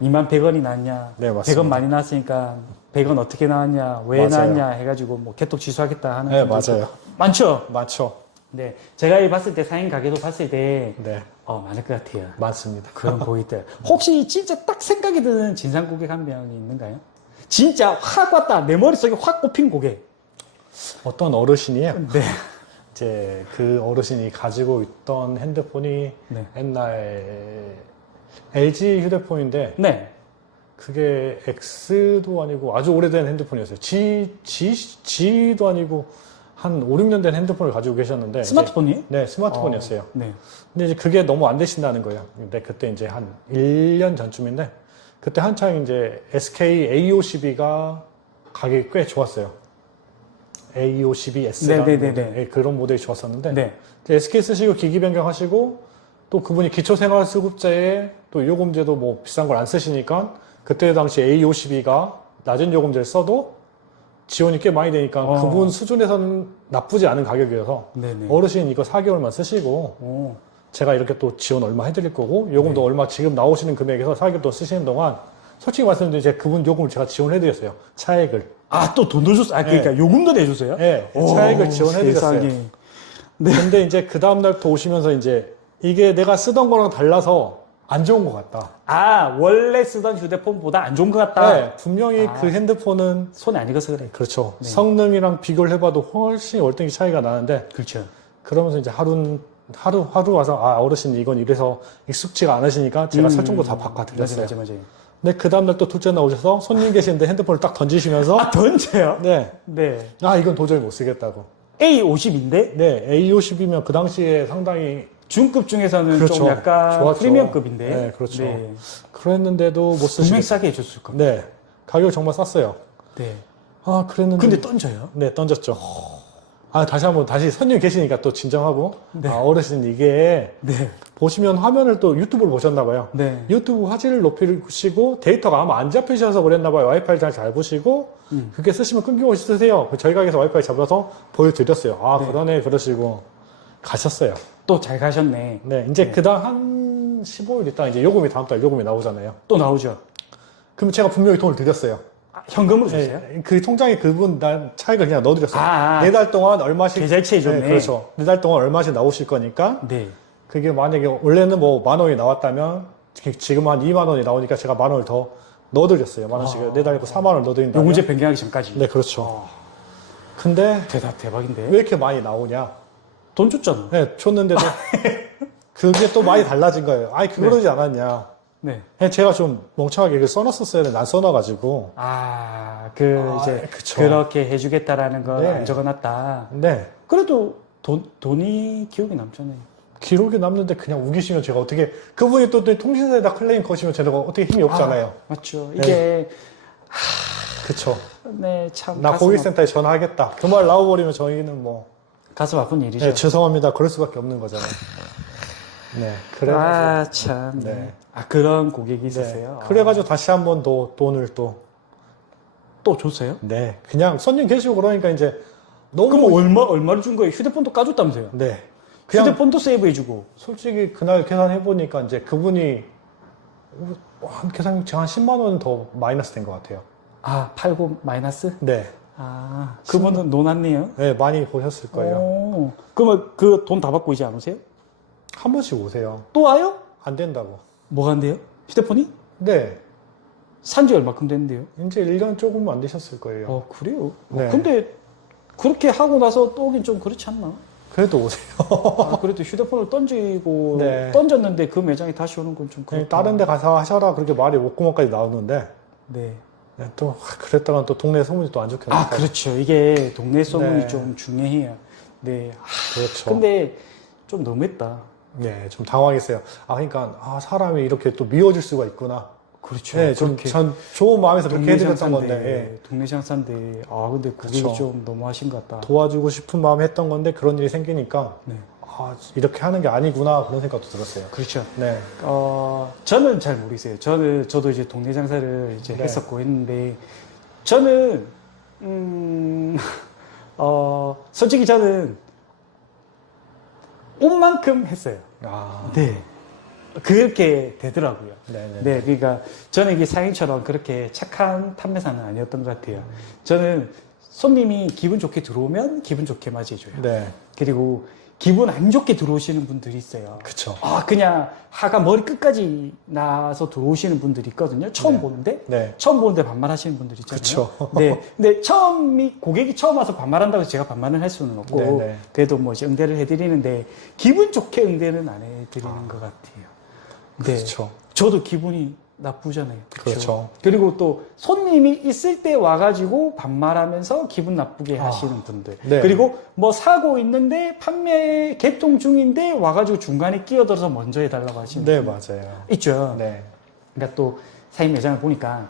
2만 100원이 나왔냐? 네, 맞습니다. 100원 많이 나왔으니까 100원 어떻게 나왔냐? 왜 맞아요. 나왔냐? 해가지고 뭐 개통 취소하겠다 하는 네, 분도 맞아요. 있고. 많죠. 많죠. 네, 제가 이 봤을 때 상인 가게도 봤을 때 네. 많을 것 같아요. 많습니다. 그런 고객들. 혹시 진짜 딱 생각이 드는 진상 고객 한 명이 있는가요? 진짜 확 왔다. 내 머릿속에 확 꼽힌 고객. 어떤 어르신이에요. 네. 이제 그 어르신이 가지고 있던 핸드폰이 네. 옛날 LG 휴대폰인데 네. 그게 X도 아니고 아주 오래된 핸드폰이었어요. G도 아니고 한 5, 6년 된 핸드폰을 가지고 계셨는데 스마트폰이에요? 이제, 네, 스마트폰이었어요. 네. 근데 이제 그게 너무 안 되신다는 거예요. 근데 그때 이제 한 1년 전쯤인데 그때 한창 이제 SK A52가 가격이 꽤 좋았어요. A52S라는 네네네네. 그런 모델이 좋았었는데 네. 이제 SK 쓰시고 기기 변경하시고 또 그분이 기초생활수급자에 또 요금제도 뭐 비싼 걸 안 쓰시니까 그때 당시 A52가 낮은 요금제를 써도 지원이 꽤 많이 되니까 그분 수준에서는 나쁘지 않은 가격이어서 네네. 어르신 이거 4개월만 쓰시고 오. 제가 이렇게 또 지원 얼마 해드릴 거고 요금도 얼마 지금 나오시는 금액에서 4개월 또 쓰시는 동안 솔직히 말씀드리면 이제 그분 요금을 제가 지원해드렸어요. 차액을. 또 돈도 줬어요? 그러니까 요금도 내주세요? 네, 차액을 지원해드렸어요. 세상에. 근데 이제 그 다음날부터 오시면서 이제 이게 내가 쓰던 거랑 달라서 안 좋은 것 같다. 원래 쓰던 휴대폰보다 안 좋은 것 같다? 네, 분명히 그 핸드폰은 손에 안 익어서 그래. 그렇죠. 성능이랑 비교를 해봐도 훨씬 월등히 차이가 나는데 그렇죠. 그러면서 이제 하루 와서 어르신 이건 이래서 익숙지가 않으시니까 제가 설정도 다 바꿔드렸어요. 맞아요. 근데 그 다음날 또 둘째 날 오셔서 손님 계시는데 핸드폰을 딱 던지시면서 던져요? 네, 네. 이건 도저히 못 쓰겠다고. A50인데? 네, A50이면 그 당시에 상당히 중급 중에서는 그렇죠. 좀 약간 좋았죠. 프리미엄급인데. 네, 그렇죠. 그랬는데도 못 분명히 쓰시고. 싸게 해줬을 겁니다. 네, 가격 정말 쌌어요. 네. 그랬는데. 근데 던져요? 네, 던졌죠. 다시 손님 계시니까 또 진정하고. 네. 어르신 이게 네. 보시면 화면을 또 유튜브를 보셨나봐요. 네. 유튜브 화질을 높이시고 데이터가 아마 안 잡히셔서 그랬나봐요. 와이파이를 잘 보시고 그렇게 쓰시면 끊김없이 쓰세요. 저희 가게에서 와이파이 잡아서 보여드렸어요. 네. 그러네 그러시고 가셨어요. 또 잘 가셨네. 네, 이제 그다음 한 15일 있다 이제 요금이 다음 달 요금이 나오잖아요. 또 나오죠. 그럼 제가 분명히 돈을 드렸어요. 현금으로 줬어요? 네, 그 통장에 그분 난 차익을 그냥 넣어드렸어요. 4달 동안 얼마씩 계좌이체 해줬네. 네, 그렇죠. 4달 동안 얼마씩 나오실 거니까 네. 그게 만약에 원래는 뭐 10,000원이 나왔다면 지금 한 20,000원이 나오니까 제가 10,000원을 더 넣어드렸어요. 10,000원씩 4달이고 40,000원을 넣어드린다. 요금제 변경하기 전까지. 네, 그렇죠. 근데 대박인데. 왜 이렇게 많이 나오냐? 돈 줬잖아. 네, 줬는데도 그게 또 많이 달라진 거예요. 그러지 않았냐? 네. 그냥 제가 좀 멍청하게 이걸 써놨었어야 되는데 안 써놔가지고. 이제 그쵸. 그렇게 해주겠다라는 걸 네. 안 적어놨다. 네. 그래도 돈이 기억이 남잖아요. 기록이 남는데 그냥 우기시면 제가 어떻게, 그분이 또 통신사에다 클레임 거시면 제가 어떻게 힘이 없잖아요. 맞죠. 네. 이게, 그쵸. 네, 참. 나 가슴 고객센터에 전화하겠다. 그 말 나와버리면 저희는 뭐, 가슴 아픈 일이죠. 네, 죄송합니다. 그럴 수밖에 없는 거잖아요. 네. 그래가지고. 참. 네. 그런 고객이 네. 있으세요. 그래가지고 다시 한 번 더 돈을 또, 또 줬어요? 네. 그냥 손님 계시고 그러니까 이제 너무. 그럼 얼마를 준 거예요? 휴대폰도 까줬다면서요? 네. 그냥 휴대폰도 세이브해주고. 솔직히 그날 계산해보니까 이제 그분이 한 계산이 한 10만 원 더 마이너스 된 것 같아요. 팔고 마이너스? 네. 그분은 논았네요. 네, 많이 보셨을 거예요. 그러면 그 돈 다 받고 이제 안 오세요? 한 번씩 오세요. 또 와요? 안 된다고. 뭐가 안 돼요? 휴대폰이? 네. 산지 얼마큼 됐는데요? 이제 1년 조금 안 되셨을 거예요. 그래요? 네. 근데 그렇게 하고 나서 또 오긴 좀 그렇지 않나? 그래도 오세요. 그래도 휴대폰을 던지고 네. 던졌는데 그 매장에 다시 오는 건 좀 그렇다. 다른 데 가서 하셔라 그렇게 말이 목구멍까지 나오는데 네. 네, 또 그랬다가 또 동네 소문이 또 안 좋게 나서. 그렇죠. 이게 동네 소문이 네. 좀 중요해요. 네. 그렇죠. 근데 좀 너무했다. 네, 좀 당황했어요. 그러니까 사람이 이렇게 또 미워질 수가 있구나. 그렇죠. 네, 전 좋은 마음에서 그렇게 해드렸던 건데 예. 동네 장사인데 근데 고객이 그쵸. 좀 너무하신 것 같다. 도와주고 싶은 마음에 했던 건데 그런 일이 생기니까 네. 이렇게 하는 게 아니구나 그런 생각도 들었어요. 그렇죠. 네, 저는 잘 모르겠어요. 저도 이제 동네 장사를 이제 네. 했었고 했는데, 저는, 솔직히 저는 온 만큼 했어요. 네. 그렇게 되더라고요. 네네. 네, 그러니까 저는 이게 사장님처럼 그렇게 착한 판매사는 아니었던 것 같아요. 저는 손님이 기분 좋게 들어오면 기분 좋게 맞이해줘요. 네, 그리고 기분 안 좋게 들어오시는 분들이 있어요. 그쵸. 그냥 하가 머리 끝까지 나서 들어오시는 분들이 있거든요. 처음 네. 보는데. 네, 처음 보는데 반말하시는 분들이 있잖아요. 그쵸. 네. 근데 고객이 처음 와서 반말한다고 해서 제가 반말을 할 수는 없고, 네네. 그래도 뭐 이제 응대를 해드리는데, 기분 좋게 응대는 안 해드리는 것 같아요. 네. 그렇죠. 저도 기분이 나쁘잖아요. 그렇죠. 그리고 또 손님이 있을 때 와가지고 반말하면서 기분 나쁘게 하시는 분들. 네. 그리고 뭐 사고 있는데 판매 개통 중인데 와가지고 중간에 끼어들어서 먼저 해달라고 하시는 네, 분들 맞아요. 있죠. 네, 그러니까 또 사장님 매장을 보니까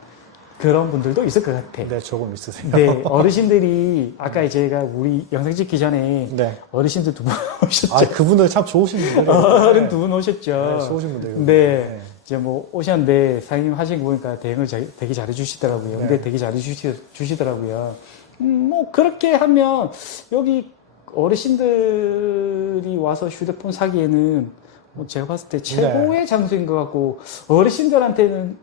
그런 분들도 있을 것 같아. 네, 조금 있으세요. 네, 어르신들이 아까 제가 우리 영상 찍기 전에 네. 어르신들 두 분 오셨죠. 그분들 참 좋으신 분들이에요. 어른 두 분 오셨죠. 네, 좋으신 분들이에요. 네. 이제 뭐 오셨는데 사장님 하신 거 보니까 대응을 되게 잘해 주시더라고요. 네. 근데 되게 잘해 주시더라고요. 뭐 그렇게 하면 여기 어르신들이 와서 휴대폰 사기에는 뭐 제가 봤을 때 최고의 장소인 것 같고, 어르신들한테는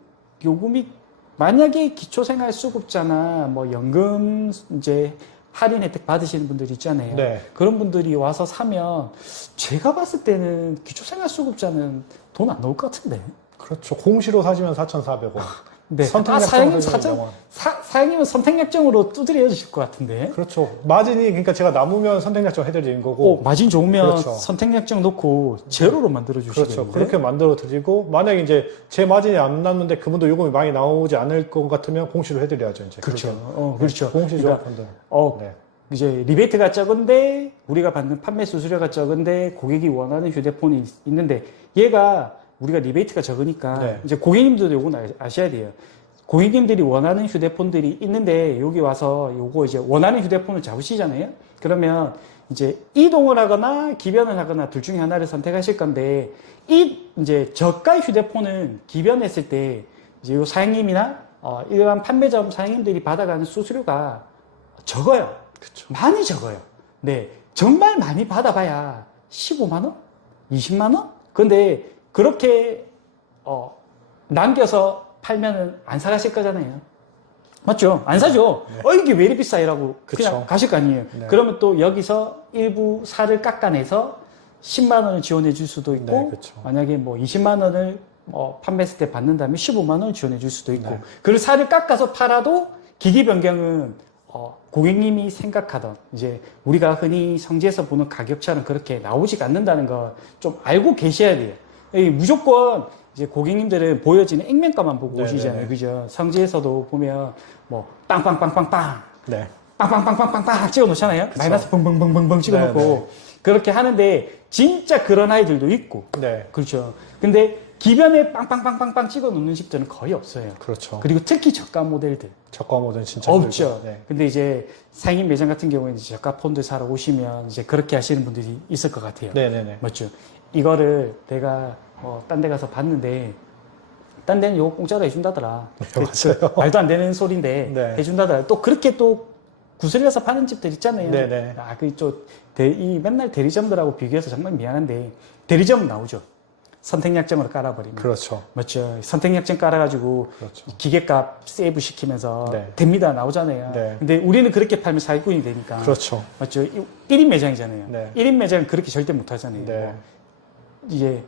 요금이 만약에 기초생활수급자나 뭐 연금 이제 할인 혜택 받으시는 분들 있잖아요. 네. 그런 분들이 와서 사면 제가 봤을 때는 기초생활수급자는 돈 안 나올 것 같은데. 그렇죠. 공시로 사시면 4,400원. 네. 선택약정으로 사장님 사시면 0원. 사장님은 선택약정으로 두드려 주실 것 같은데. 그렇죠. 마진이 그러니까 제가 남으면 선택약정 해드리는 거고. 마진 좋으면 그렇죠. 선택약정 놓고 제로로 만들어 주시겠는데. 그렇죠. 그렇게 만들어 드리고 만약에 이제 제 마진이 안 남는데 그분도 요금이 많이 나오지 않을 것 같으면 공시로 해드려야죠. 이제 그렇죠. 그렇게. 그렇죠. 공시죠. 그러니까, 분들. 네. 이제 리베이트가 적은데 우리가 받는 판매 수수료가 적은데 고객이 원하는 휴대폰이 있는데, 얘가 우리가 리베이트가 적으니까 네. 이제 고객님들도 요건 아셔야 돼요. 고객님들이 원하는 휴대폰들이 있는데 여기 와서 요거 이제 원하는 휴대폰을 잡으시잖아요. 그러면 이제 이동을 하거나 기변을 하거나 둘 중에 하나를 선택하실 건데, 이 이제 저가 휴대폰은 기변했을 때 이제 요 사장님이나 일반 판매점 사장님들이 받아가는 수수료가 적어요. 그렇죠. 많이 적어요. 네. 정말 많이 받아봐야 15만 원? 20만 원? 근데 그렇게 남겨서 팔면은 안 사가실 거잖아요. 맞죠? 안 사죠. 네. 이게 왜 이리 비싸? 이라고 그쵸. 그냥 가실 거 아니에요. 네. 그러면 또 여기서 일부 살을 깎아내서 10만 원을 지원해 줄 수도 있고, 네, 그쵸. 만약에 뭐 20만 원을 판매했을 때 받는다면 15만 원을 지원해 줄 수도 있고, 네. 그 살을 깎아서 팔아도 기기 변경은 고객님이 생각하던 이제 우리가 흔히 성지에서 보는 가격차는 그렇게 나오지 않는다는 걸 좀 알고 계셔야 돼요. 무조건 이제 고객님들은 보여지는 액면가만 보고 네네네. 오시잖아요. 그죠? 성지에서도 보면 뭐 빵빵빵빵빵 네. 빵빵빵빵빵빵 찍어 놓잖아요. 그쵸. 마이너스 벙벙벙벙벙 찍어 놓고 네네. 그렇게 하는데 진짜 그런 아이들도 있고 네. 그렇죠. 근데 기변에 빵빵빵빵빵 찍어 놓는 집들은 거의 없어요. 그렇죠. 그리고 특히 저가 모델들 저가 모델은 진짜 없죠. 힘들죠. 네. 근데 이제 사장님 매장 같은 경우에는 이제 저가 폰들 사러 오시면 이제 그렇게 하시는 분들이 있을 것 같아요. 네네네. 맞죠? 이거를 내가 딴 데 가서 봤는데 딴 데는 요거 공짜로 해준다더라. 맞아요. 말도 안 되는 소리인데 네. 해준다더라. 또 그렇게 또 구슬려서 파는 집들 있잖아요. 네네. 아, 이 맨날 대리점들하고 비교해서 정말 미안한데 대리점은 나오죠. 선택약정으로 깔아버리면. 그렇죠. 맞죠. 선택약정 깔아가지고 그렇죠. 기계값 세이브 시키면서 네. 됩니다. 나오잖아요. 네. 근데 우리는 그렇게 팔면 사기꾼이 되니까. 그렇죠. 맞죠. 1인 매장이잖아요. 네. 1인 매장은 그렇게 절대 못 하잖아요. 네. 이제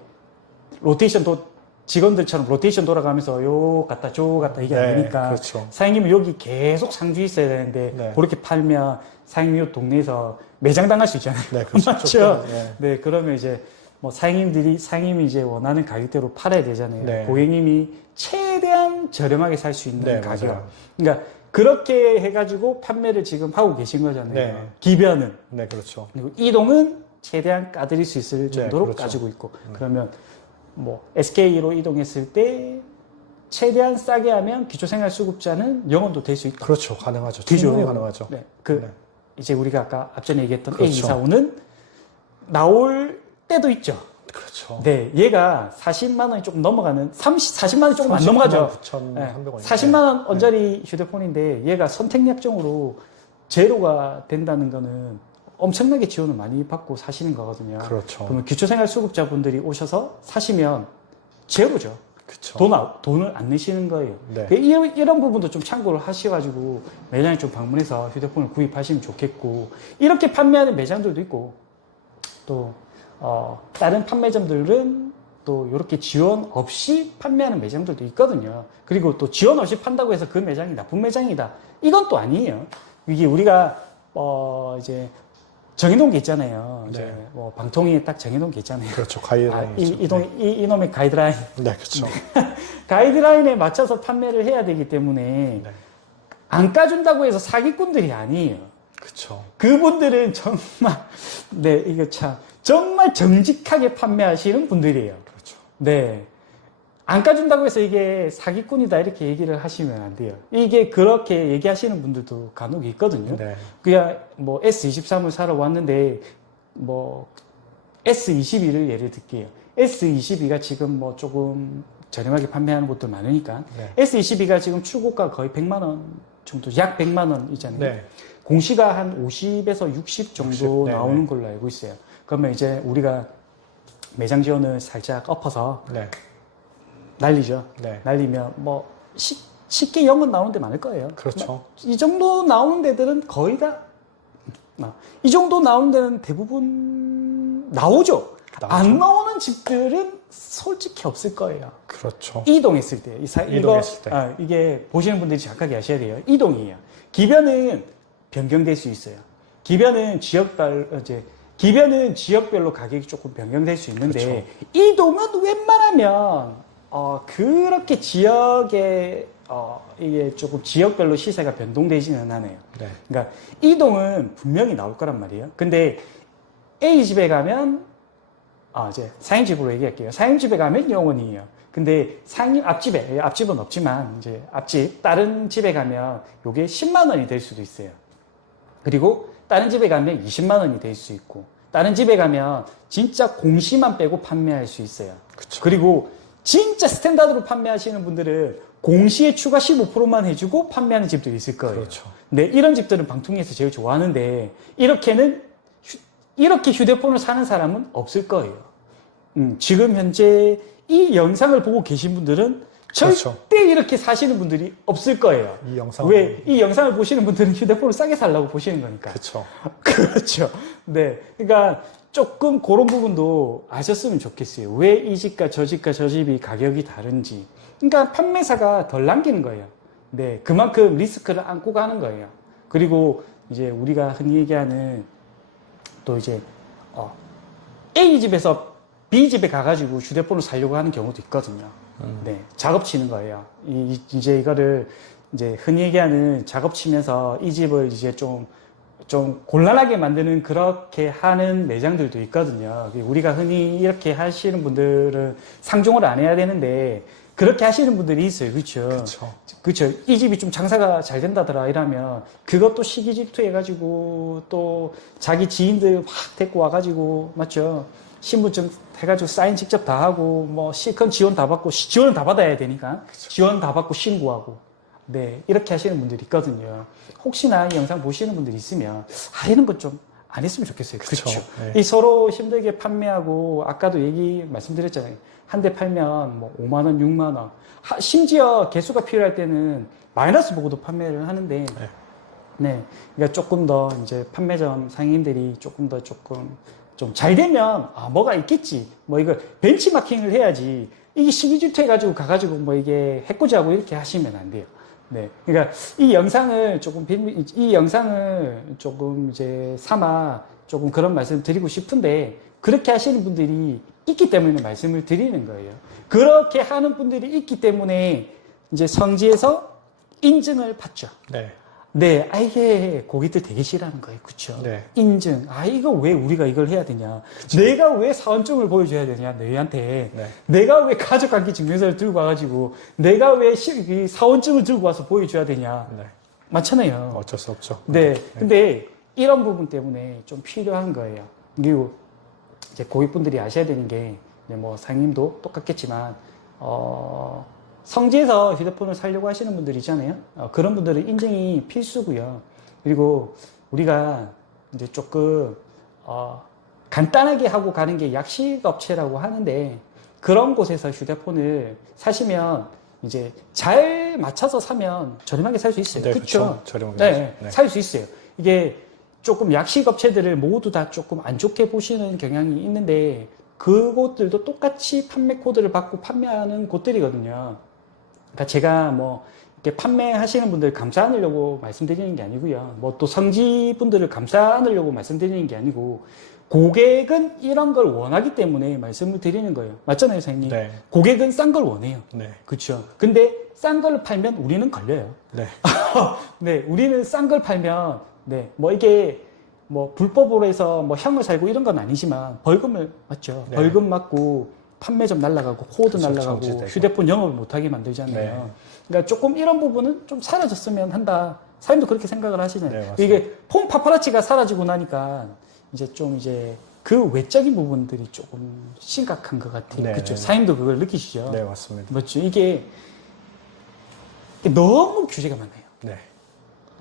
로테이션도 직원들처럼 로테이션 돌아가면서 요 갔다 저 갔다 이게 안 네, 되니까 그렇죠. 사장님은 여기 계속 상주에 있어야 되는데 네. 그렇게 팔면 사장님 요 동네에서 매장 당할 수 있잖아요. 네, 그렇죠. 맞죠? 조금, 네. 네, 그러면 이제 뭐 사장님이 이제 원하는 가격대로 팔아야 되잖아요. 네. 고객님이 최대한 저렴하게 살 수 있는 네, 가격. 맞아요. 그러니까 그렇게 해가지고 판매를 지금 하고 계신 거잖아요. 네. 기변은 네, 그렇죠. 그리고 이동은 최대한 까드릴 수 있을 정도로 그렇죠. 가지고 있고 그러면 뭐 SK로 이동했을 때 최대한 싸게 하면 기초생활수급자는 영원도 될 수 있다. 그렇죠. 가능하죠. 되죠. 충분히 가능하죠. 네. 네. 이제 우리가 아까 앞전에 얘기했던 그렇죠. A245는 나올 때도 있죠. 그렇죠. 네, 얘가 40만 원이 조금 넘어가는 40만 원이 조금 안 넘어가죠. 9,300원. 40만 원 원짜리 휴대폰인데 얘가 선택약정으로 제로가 된다는 거는 엄청나게 지원을 많이 받고 사시는 거거든요. 그렇죠. 그러면 기초생활수급자분들이 오셔서 사시면 제로죠. 그렇죠. 돈을 안 내시는 거예요. 네. 이런 부분도 좀 참고를 하셔가지고 매장에 좀 방문해서 휴대폰을 구입하시면 좋겠고 이렇게 판매하는 매장들도 있고 또 다른 판매점들은 또 이렇게 지원 없이 판매하는 매장들도 있거든요. 그리고 또 지원 없이 판다고 해서 그 매장이 나쁜 매장이다. 이건 또 아니에요. 이게 우리가 이제 정해놓은 게 있잖아요. 이제 네. 뭐 방통위에 딱 정해놓은 게 있잖아요. 그렇죠. 가이드라인이죠. 이놈의 가이드라인. 네, 그렇죠. 가이드라인에 맞춰서 판매를 해야 되기 때문에 네. 안 까준다고 해서 사기꾼들이 아니에요. 그렇죠. 그분들은 정말 네 이거 참 정말 정직하게 판매하시는 분들이에요. 그렇죠. 네. 안 까준다고 해서 이게 사기꾼이다 이렇게 얘기를 하시면 안 돼요. 이게 그렇게 얘기하시는 분들도 간혹 있거든요. 네. 그냥 뭐 S23을 사러 왔는데 뭐 S22를 예를 들게요. S22가 지금 뭐 조금 저렴하게 판매하는 곳도 많으니까 네. S22가 지금 출고가 거의 100만 원 정도, 약 100만 원이잖아요. 네. 공시가 한 50에서 60 정도 60, 네, 나오는 네. 걸로 알고 있어요. 그러면 이제 우리가 매장 지원을 살짝 엎어서 네. 날리죠. 네. 날리면 뭐 쉽게 0은 나오는 데 많을 거예요. 그렇죠. 이 정도 나오는 데들은 거의 다, 이 정도 나오는 데는 대부분 나오죠. 안 나오는 집들은 솔직히 없을 거예요. 그렇죠. 이동했을 때. 이동했을 때. 이게 보시는 분들이 정확하게 아셔야 돼요. 이동이에요. 기변은 변경될 수 있어요. 기변은 지역별로 가격이 조금 변경될 수 있는데, 그렇죠. 이동은 웬만하면, 그렇게 이게 조금 지역별로 시세가 변동되지는 않아요. 네. 그러니까 이동은 분명히 나올 거란 말이에요. 근데 A 집에 가면 이제 사장님 집으로 얘기할게요. 사장님 집에 가면 영원이에요. 근데 사장님 앞집은 없지만 이제 앞집 다른 집에 가면 요게 10만 원이 될 수도 있어요. 그리고 다른 집에 가면 20만 원이 될 수 있고 다른 집에 가면 진짜 공시만 빼고 판매할 수 있어요. 그쵸. 그리고 진짜 스탠다드로 판매하시는 분들은 공시에 추가 15%만 해주고 판매하는 집들이 있을 거예요. 그렇죠. 네, 이런 집들은 방통위에서 제일 좋아하는데 이렇게 휴대폰을 사는 사람은 없을 거예요. 지금 현재 이 영상을 보고 계신 분들은 그렇죠. 절대 이렇게 사시는 분들이 없을 거예요. 이 영상. 왜? 이 영상을 보시는 분들은 휴대폰을 싸게 살라고 보시는 거니까. 그렇죠. 그렇죠. 네. 그러니까 조금 그런 부분도 아셨으면 좋겠어요. 왜 이 집과 저 집과 저 집이 가격이 다른지. 그러니까 판매사가 덜 남기는 거예요. 네. 그만큼 리스크를 안고 가는 거예요. 그리고 이제 우리가 흔히 얘기하는 또 이제 A 집에서 B 집에 가가지고 휴대폰을 사려고 하는 경우도 있거든요. 네, 작업 치는 거예요. 이제 이거를 이제 흔히 얘기하는 작업 치면서 이 집을 이제 좀 곤란하게 만드는 그렇게 하는 매장들도 있거든요. 우리가 흔히 이렇게 하시는 분들은 상종을 안 해야 되는데 그렇게 하시는 분들이 있어요. 그렇죠? 그렇죠. 이 집이 좀 장사가 잘 된다더라 이러면 그것도 시기 질투해가지고 또 자기 지인들 확 데리고 와가지고 맞죠? 신분증 해가지고 사인 직접 다 하고 뭐 시컨 지원 다 받고 지원은 다 받아야 되니까 지원 다 받고 신고하고 네 이렇게 하시는 분들이 있거든요. 혹시나 이 영상 보시는 분들이 있으면 이런 건 좀 안 했으면 좋겠어요. 그렇죠. 네. 이 서로 힘들게 판매하고 아까도 말씀드렸잖아요. 한 대 팔면 뭐 5만 원, 6만 원. 심지어 개수가 필요할 때는 마이너스 보고도 판매를 하는데 네. 그러니까 조금 더 이제 판매점 상인들이 조금 좀 잘 되면 뭐가 있겠지. 뭐 이거 벤치마킹을 해야지. 이게 시기질투 해가지고 가가지고 뭐 이게 해코지하고 이렇게 하시면 안 돼요. 네. 그러니까 이 영상을 조금 이제 삼아 조금 그런 말씀 드리고 싶은데 그렇게 하시는 분들이 있기 때문에 말씀을 드리는 거예요. 그렇게 하는 분들이 있기 때문에 이제 성지에서 인증을 받죠. 네, 이게 고객들 되게 싫어하는 거예요. 그쵸? 네. 인증. 이거 왜 우리가 이걸 해야 되냐. 그쵸? 내가 왜 사원증을 보여줘야 되냐, 너희한테. 네. 내가 왜 가족관계 증명서를 들고 와가지고, 내가 왜 이 사원증을 들고 와서 보여줘야 되냐. 네. 많잖아요. 어쩔 수 없죠. 네. 근데 이런 부분 때문에 좀 필요한 거예요. 그리고 이제 고객분들이 아셔야 되는 게, 뭐 상님도 똑같겠지만, 성지에서 휴대폰을 사려고 하시는 분들 있잖아요. 그런 분들은 인증이 필수고요. 그리고 우리가 이제 조금 간단하게 하고 가는 게 약식 업체라고 하는데 그런 곳에서 휴대폰을 사시면 이제 잘 맞춰서 사면 저렴하게 살 수 있어요. 네, 그렇죠? 저렴하게. 네, 살 수 있어요. 이게 조금 약식 업체들을 모두 다 조금 안 좋게 보시는 경향이 있는데 그곳들도 똑같이 판매 코드를 받고 판매하는 곳들이거든요. 그러니까 제가 뭐 이렇게 판매하시는 분들 감싸 안으려고 말씀드리는 게 아니고요. 뭐 또 성지분들을 감싸 안으려고 말씀드리는 게 아니고 고객은 이런 걸 원하기 때문에 말씀을 드리는 거예요. 맞잖아요, 사장님? 네. 고객은 싼 걸 원해요. 네. 그렇죠. 근데 싼 걸 팔면 우리는 걸려요. 네. 네, 우리는 싼 걸 팔면 네, 뭐 이게 뭐 불법으로 해서 뭐 형을 살고 이런 건 아니지만 벌금을 맞죠. 네. 벌금 맞고 판매점 날라가고 코드 그렇죠, 날라가고 정지되고. 휴대폰 영업을 못하게 만들잖아요. 네. 그러니까 조금 이런 부분은 좀 사라졌으면 한다. 사장님도 그렇게 생각을 하시잖아요. 네, 맞습니다. 이게 폰 파파라치가 사라지고 나니까 이제 그 외적인 부분들이 조금 심각한 것 같아요. 네, 그렇죠. 네, 네. 사장님도 그걸 느끼시죠. 네, 맞습니다. 맞죠. 이게 너무 규제가 많아요. 네.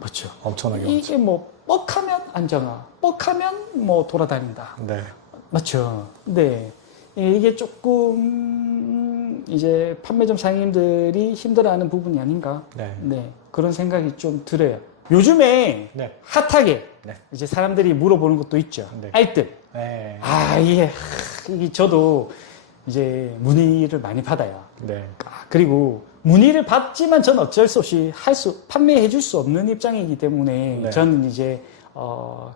맞죠. 엄청나게 이게 뭐 뻑하면 안정화, 뻑하면 뭐 돌아다닌다. 네. 맞죠. 네. 이게 조금 이제 판매점 상인들이 힘들어하는 부분이 아닌가. 네. 네. 그런 생각이 좀 들어요. 요즘에 네. 핫하게 네. 이제 사람들이 물어보는 것도 있죠. 네. 알뜰. 네. 이게 저도 이제 문의를 많이 받아요. 네. 그리고 문의를 받지만 저는 어쩔 수 없이 판매해 줄 수 없는 입장이기 때문에 네. 저는 이제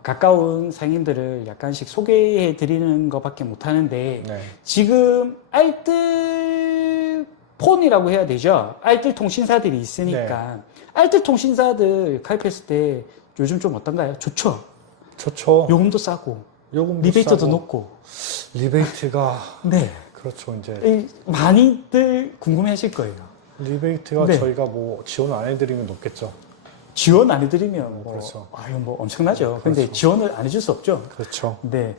가까운 상인들을 약간씩 소개해 드리는 것밖에 못 하는데 네. 지금 알뜰 폰이라고 해야 되죠. 알뜰 통신사들이 있으니까 알뜰 통신사들 가입했을 때 요즘 좀 어떤가요? 좋죠. 좋죠. 요금도 싸고 요금도 리베이트도 싸고. 높고 리베이트가 네. 그렇죠. 이제 많이들 궁금해 하실 거예요. 리베이트가 네. 저희가 뭐 지원 안 해드리면 높겠죠. 지원 안 해드리면 뭐, 그렇죠. 뭐 엄청나죠. 근데 그렇죠. 지원을 안 해줄 수 없죠. 그렇죠. 네.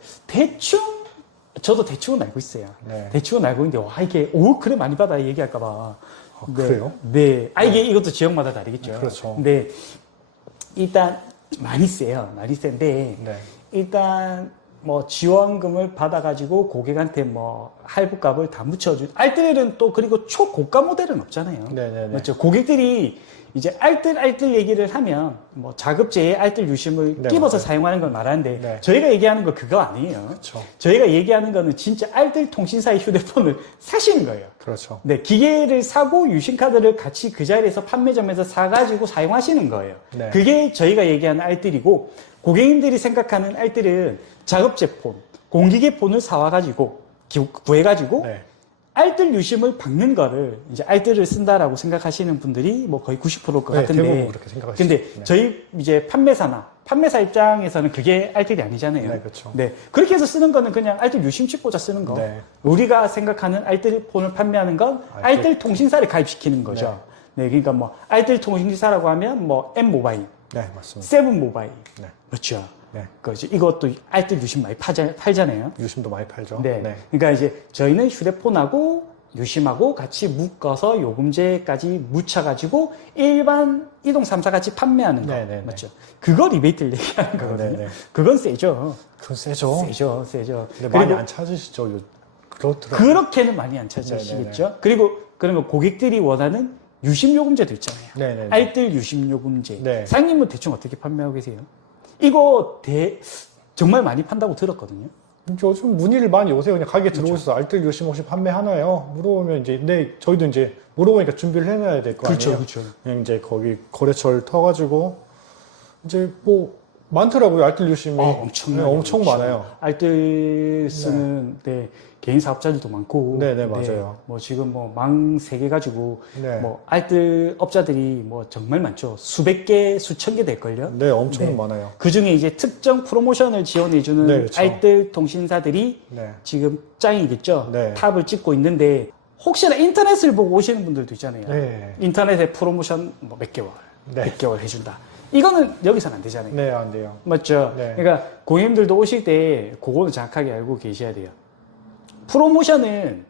저도 대충은 알고 있어요. 네. 대충은 알고 있는데, 이게, 그래, 많이 받아, 얘기할까봐. 네. 그래요? 네. 이것도 지역마다 다르겠죠. 그렇죠. 근데, 일단, 많이 세요. 많이 센데, 네. 일단, 뭐, 지원금을 받아가지고 고객한테 뭐, 할부값을 다 묻혀주, 알뜰은 또, 그리고 초고가 모델은 없잖아요. 네네네. 맞죠. 고객들이 이제 알뜰 얘기를 하면 뭐 자급제에 알뜰 유심을 네, 끼워서 맞아요. 사용하는 걸 말하는데 네. 저희가 얘기하는 거 그거 아니에요. 그렇죠. 저희가 얘기하는 거는 진짜 알뜰 통신사의 휴대폰을 사시는 거예요. 그렇죠. 네, 기계를 사고 유심카드를 같이 그 자리에서 판매점에서 사가지고 사용하시는 거예요. 네. 그게 저희가 얘기하는 알뜰이고 고객님들이 생각하는 알뜰은 자급제 폰, 공기계 폰을 사와가지고 구해가지고 네. 알뜰 유심을 박는 거를 이제 알뜰을 쓴다라고 생각하시는 분들이 뭐 거의 90%일 것 네, 같은데. 대부분 그렇게 생각하시죠. 근데 네. 저희 이제 판매사 입장에서는 그게 알뜰이 아니잖아요. 네, 그렇죠. 네. 그렇게 해서 쓰는 거는 그냥 알뜰 유심칩 꽂아 쓰는 거. 네. 우리가 생각하는 알뜰 폰을 판매하는 건 알뜰 통신사를 가입시키는 거죠. 네. 그러니까 뭐 알뜰 통신사라고 하면 뭐 M 모바일, 네, 맞습니다. 세븐 모바일. 네. 그렇죠. 네. 그렇죠. 이것도 알뜰 유심 많이 팔잖아요. 유심도 많이 팔죠. 네. 네. 그러니까 이제 저희는 휴대폰하고 유심하고 같이 묶어서 요금제까지 묻혀가지고 일반 이동 3사 같이 판매하는 거. 네네네. 맞죠? 그거 리베이트를 얘기하는 거거든요. 네네. 그건 세죠. 그건 세죠. 세죠. 근데 많이 안 찾으시죠. 그렇더라고요. 그렇게는 많이 안 찾으시겠죠. 네네네. 그리고 그러면 고객들이 원하는 유심 요금제도 있잖아요. 네네네. 알뜰 유심 요금제. 네. 사장님은 대충 어떻게 판매하고 계세요? 이거 정말 많이 판다고 들었거든요. 요즘 문의를 많이 오세요. 그냥 가게 들어오셔서 알뜰 유심 혹시 판매하나요? 물어보면 이제, 네, 저희도 이제 물어보니까 준비를 해놔야 될 거 아니에요? 그렇죠. 그냥 이제 거기 거래처를 터가지고, 이제 뭐, 많더라고요. 알뜰 유심이. 엄청나게 네, 엄청 많죠. 많아요. 알뜰 쓰는 개인 사업자들도 많고. 네네, 맞아요. 뭐 지금 뭐 망 세 개 가지고 네. 뭐 알뜰 업자들이 뭐 정말 많죠. 수백 개, 수천 개 될걸요. 네, 엄청 네. 많아요. 그 중에 이제 특정 프로모션을 지원해주는 네, 그렇죠. 알뜰 통신사들이 네. 지금 짱이겠죠. 네. 탑을 찍고 있는데 혹시나 인터넷을 보고 오시는 분들도 있잖아요. 네. 인터넷에 프로모션 뭐 몇 개월, 네. 몇 개월 해준다. 이거는 여기서는 안 되잖아요. 네, 안 돼요. 맞죠? 네. 그러니까 고객님들도 오실 때 그거는 정확하게 알고 계셔야 돼요. 프로모션은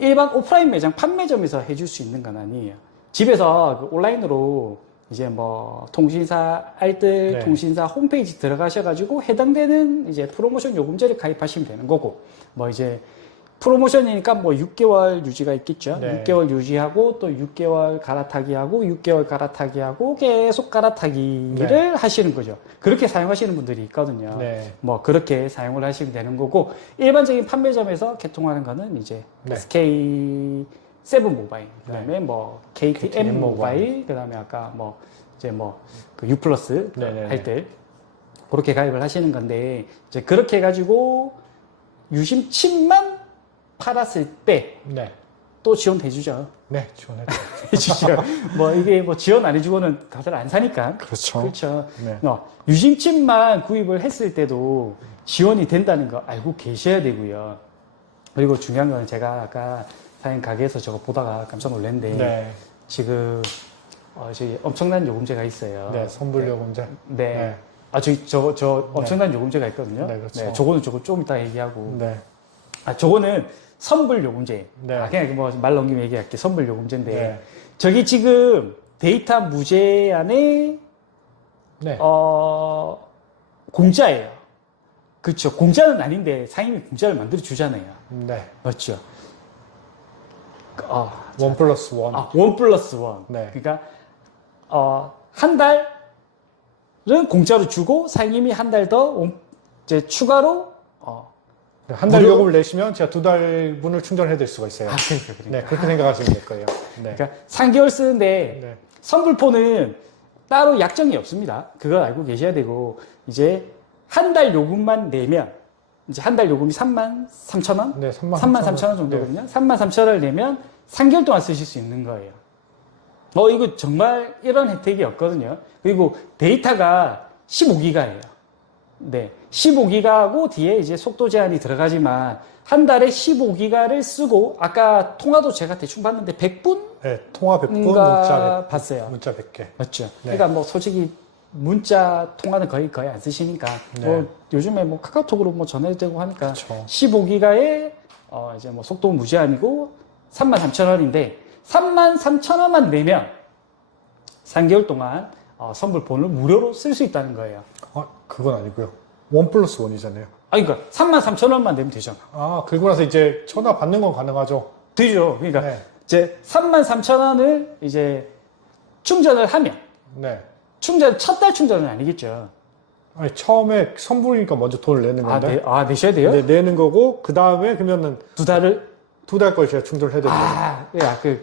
일반 오프라인 매장 판매점에서 해줄 수 있는 건 아니에요. 집에서 그 온라인으로 이제 뭐 통신사 알뜰 네. 통신사 홈페이지 들어가셔가지고 해당되는 이제 프로모션 요금제를 가입하시면 되는 거고 뭐 이제 프로모션이니까 뭐 6개월 유지가 있겠죠. 네. 6개월 유지하고 또 6개월 갈아타기하고 6개월 갈아타기하고 계속 갈아타기를 네. 하시는 거죠. 그렇게 사용하시는 분들이 있거든요. 네. 뭐 그렇게 사용을 하시면 되는 거고 일반적인 판매점에서 개통하는 거는 이제 네. SK 세븐 모바일, 그다음에 뭐 KTM KTM 모바일, 그다음에 아까 뭐 이제 뭐 그 U 플러스 네네네. 할 때 그렇게 가입을 하시는 건데 이제 그렇게 해가지고 유심칩만 팔았을 때 또 네. 지원해주죠. 네, 지원해드려요. 해주죠. 뭐 이게 뭐 지원 안 해주고는 다들 안 사니까. 그렇죠. 그렇죠. 네. 유심칩만 구입을 했을 때도 지원이 된다는 거 알고 계셔야 되고요. 그리고 중요한 건 제가 아까 사장님 가게에서 저거 보다가 깜짝 놀랐는데 네. 지금 저기 엄청난 요금제가 있어요. 네, 선불 요금제. 네. 네. 저 엄청난 요금제가 있거든요. 네, 그렇죠. 저거는 좀 이따 얘기하고. 네. 저거는 선불 요금제. 네. 그냥 뭐 말 넘기면 얘기할게. 선불 요금제인데. 네. 저기 지금 데이터 무제한에, 네. 공짜예요. 그렇죠. 공짜는 아닌데 상임이 공짜를 만들어 주잖아요. 네. 맞죠. 원 플러스 원. 원 플러스 원. 네. 그러니까, 한 달은 공짜로 주고 상임이 한 달 더 이제 추가로, 한 달 무료? 요금을 내시면 제가 2달 분을 충전해 드릴 수가 있어요. 그러니까. 네, 그렇게 생각하시면 될 거예요. 네. 그러니까 3개월 쓰는데 네. 선불폰은 따로 약정이 없습니다. 그걸 알고 계셔야 되고 이제 한 달 요금만 내면 이제 한 달 요금이 33,000원? 네, 33,000원 정도거든요. 33,000원을 내면 3개월 동안 쓰실 수 있는 거예요. 이거 정말 이런 혜택이 없거든요. 그리고 데이터가 15기가예요. 네. 15기가하고 뒤에 이제 속도 제한이 들어가지만 한 달에 15기가를 쓰고 아까 통화도 제가 대충 봤는데 100분? 네, 통화 100분, 문자 봤어요. 문자 100개. 맞죠? 네. 그러니까 뭐 솔직히 문자 통화는 거의 안 쓰시니까 네. 뭐 요즘에 뭐 카카오톡으로 뭐 전화도 되고 하니까 그쵸. 15기가에 이제 뭐 속도 무제한이고 33,000원인데 33,000원만 내면 3개월 동안 선불폰을 무료로 쓸 수 있다는 거예요. 그건 아니고요. 원 플러스 원이잖아요. 그러니까 33,000원만 내면 되잖아. 그리고 나서 이제 전화 받는 건 가능하죠. 되죠. 그러니까 네. 이제 33,000원을 이제 충전을 하면 첫 달 충전은 아니겠죠. 아니, 처음에 선불이니까 먼저 돈을 내는 건데. 내셔야 돼요? 네, 내는 거고, 그 다음에 그러면은 두 달을? 2달 걸 제가 충전을 해드려요.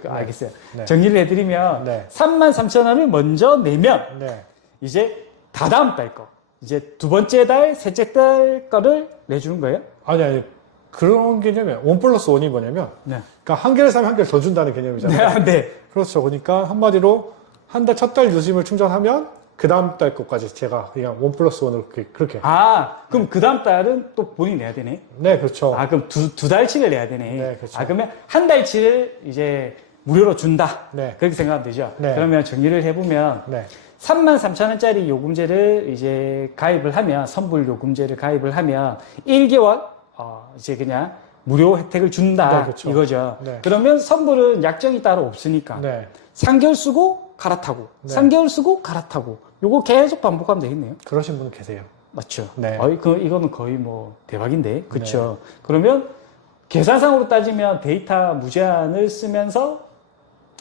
알겠어요. 네. 정리를 해드리면 네. 33,000원을 먼저 내면 네. 이제 다다음 달 거, 이제 두 번째 달, 셋째 달 거를 내주는 거예요? 아니, 그런 개념이 1+1이 뭐냐면, 네. 그러니까 한 개를 사면 한 개를 더 준다는 개념이잖아요. 네. 네. 그렇죠. 그러니까 한마디로 한 달, 첫 달 유심을 충전하면 그 다음 달 것까지 제가 그냥 1+1으로 그렇게. 아, 그럼 그 다음 달은 또 본인이 내야 되네? 네, 그렇죠. 아, 그럼 두 달치를 내야 되네? 네, 그렇죠. 아, 그러면 한 달치를 이제 무료로 준다? 네. 그렇게 생각하면 되죠? 네. 그러면 정리를 해보면, 네. 33,000원짜리 요금제를 이제 가입을 하면, 선불 요금제를 가입을 하면, 1개월, 이제 그냥 무료 혜택을 준다. 네, 그렇죠. 이거죠. 네. 그러면 선불은 약정이 따로 없으니까. 네. 3개월 쓰고 갈아타고, 네. 3개월 쓰고 갈아타고, 요거 계속 반복하면 되겠네요. 그러신 분 계세요. 맞죠? 네. 이거는 거의 뭐 대박인데. 그쵸? 그러면 계산상으로 따지면 데이터 무제한을 쓰면서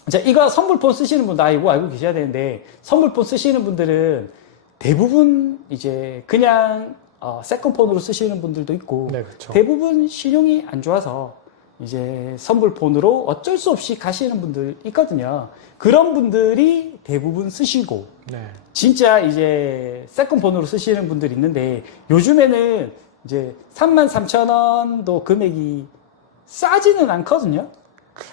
자, 이거 선불폰 쓰시는 분, 이거 알고 계셔야 되는데, 선불폰 쓰시는 분들은 대부분 이제 그냥, 세컨폰으로 쓰시는 분들도 있고, 네, 그렇죠. 대부분 신용이 안 좋아서 이제 선불폰으로 어쩔 수 없이 가시는 분들 있거든요. 그런 분들이 대부분 쓰시고, 네. 진짜 이제 세컨폰으로 쓰시는 분들이 있는데, 요즘에는 이제 33,000원도 금액이 싸지는 않거든요.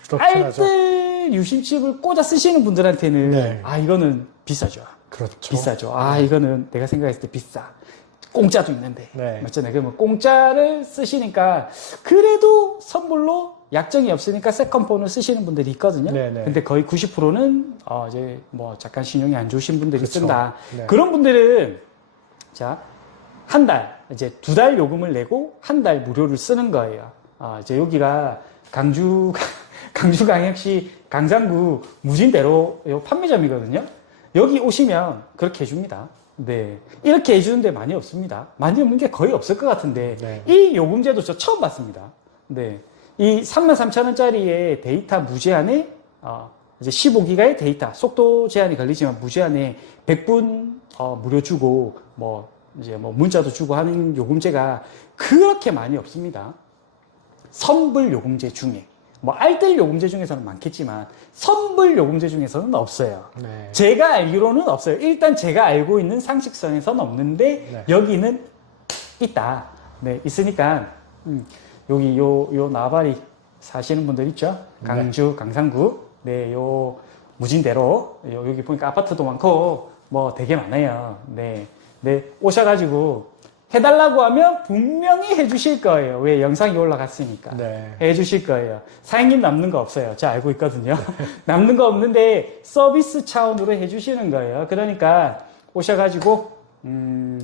그렇긴 하죠. 알뜰 유심칩을 꽂아 쓰시는 분들한테는 네. 이거는 비싸죠. 그렇죠. 비싸죠. 이거는 내가 생각했을 때 비싸. 공짜도 있는데. 네. 맞잖아요. 그러면 공짜를 쓰시니까 그래도 선불로 약정이 없으니까 세컨폰을 쓰시는 분들이 있거든요. 네네. 근데 거의 90%는 이제 뭐 잠깐 신용이 안 좋으신 분들이 그렇죠. 쓴다. 네. 그런 분들은 자, 한 달, 이제 2달 요금을 내고 한 달 무료를 쓰는 거예요. 이제 여기가 강주광역시 강산구 무진대로 판매점이거든요. 여기 오시면 그렇게 해줍니다. 네. 이렇게 해주는 데 많이 없습니다. 많이 없는 게 거의 없을 것 같은데, 네. 이 요금제도 저 처음 봤습니다. 네. 이 33,000원짜리의 데이터 무제한에, 이제 15기가의 데이터, 속도 제한이 걸리지만 무제한에 100분, 무료 주고, 이제 문자도 주고 하는 요금제가 그렇게 많이 없습니다. 선불 요금제 중에. 알뜰 요금제 중에서는 많겠지만 선불 요금제 중에서는 없어요. 네. 제가 알기로는 없어요. 일단 제가 알고 있는 상식선에서는 없는데 네. 여기는 있다. 네, 있으니까 여기 요 나발이 사시는 분들 있죠? 강주, 강산구. 네, 요 무진대로 여기 보니까 아파트도 많고 되게 많아요. 네, 네 오셔가지고. 해달라고 하면 분명히 해주실 거예요. 왜? 영상이 올라갔으니까. 네. 해주실 거예요. 사장님 남는 거 없어요. 제가 알고 있거든요. 남는 거 없는데 서비스 차원으로 해주시는 거예요. 그러니까 오셔가지고,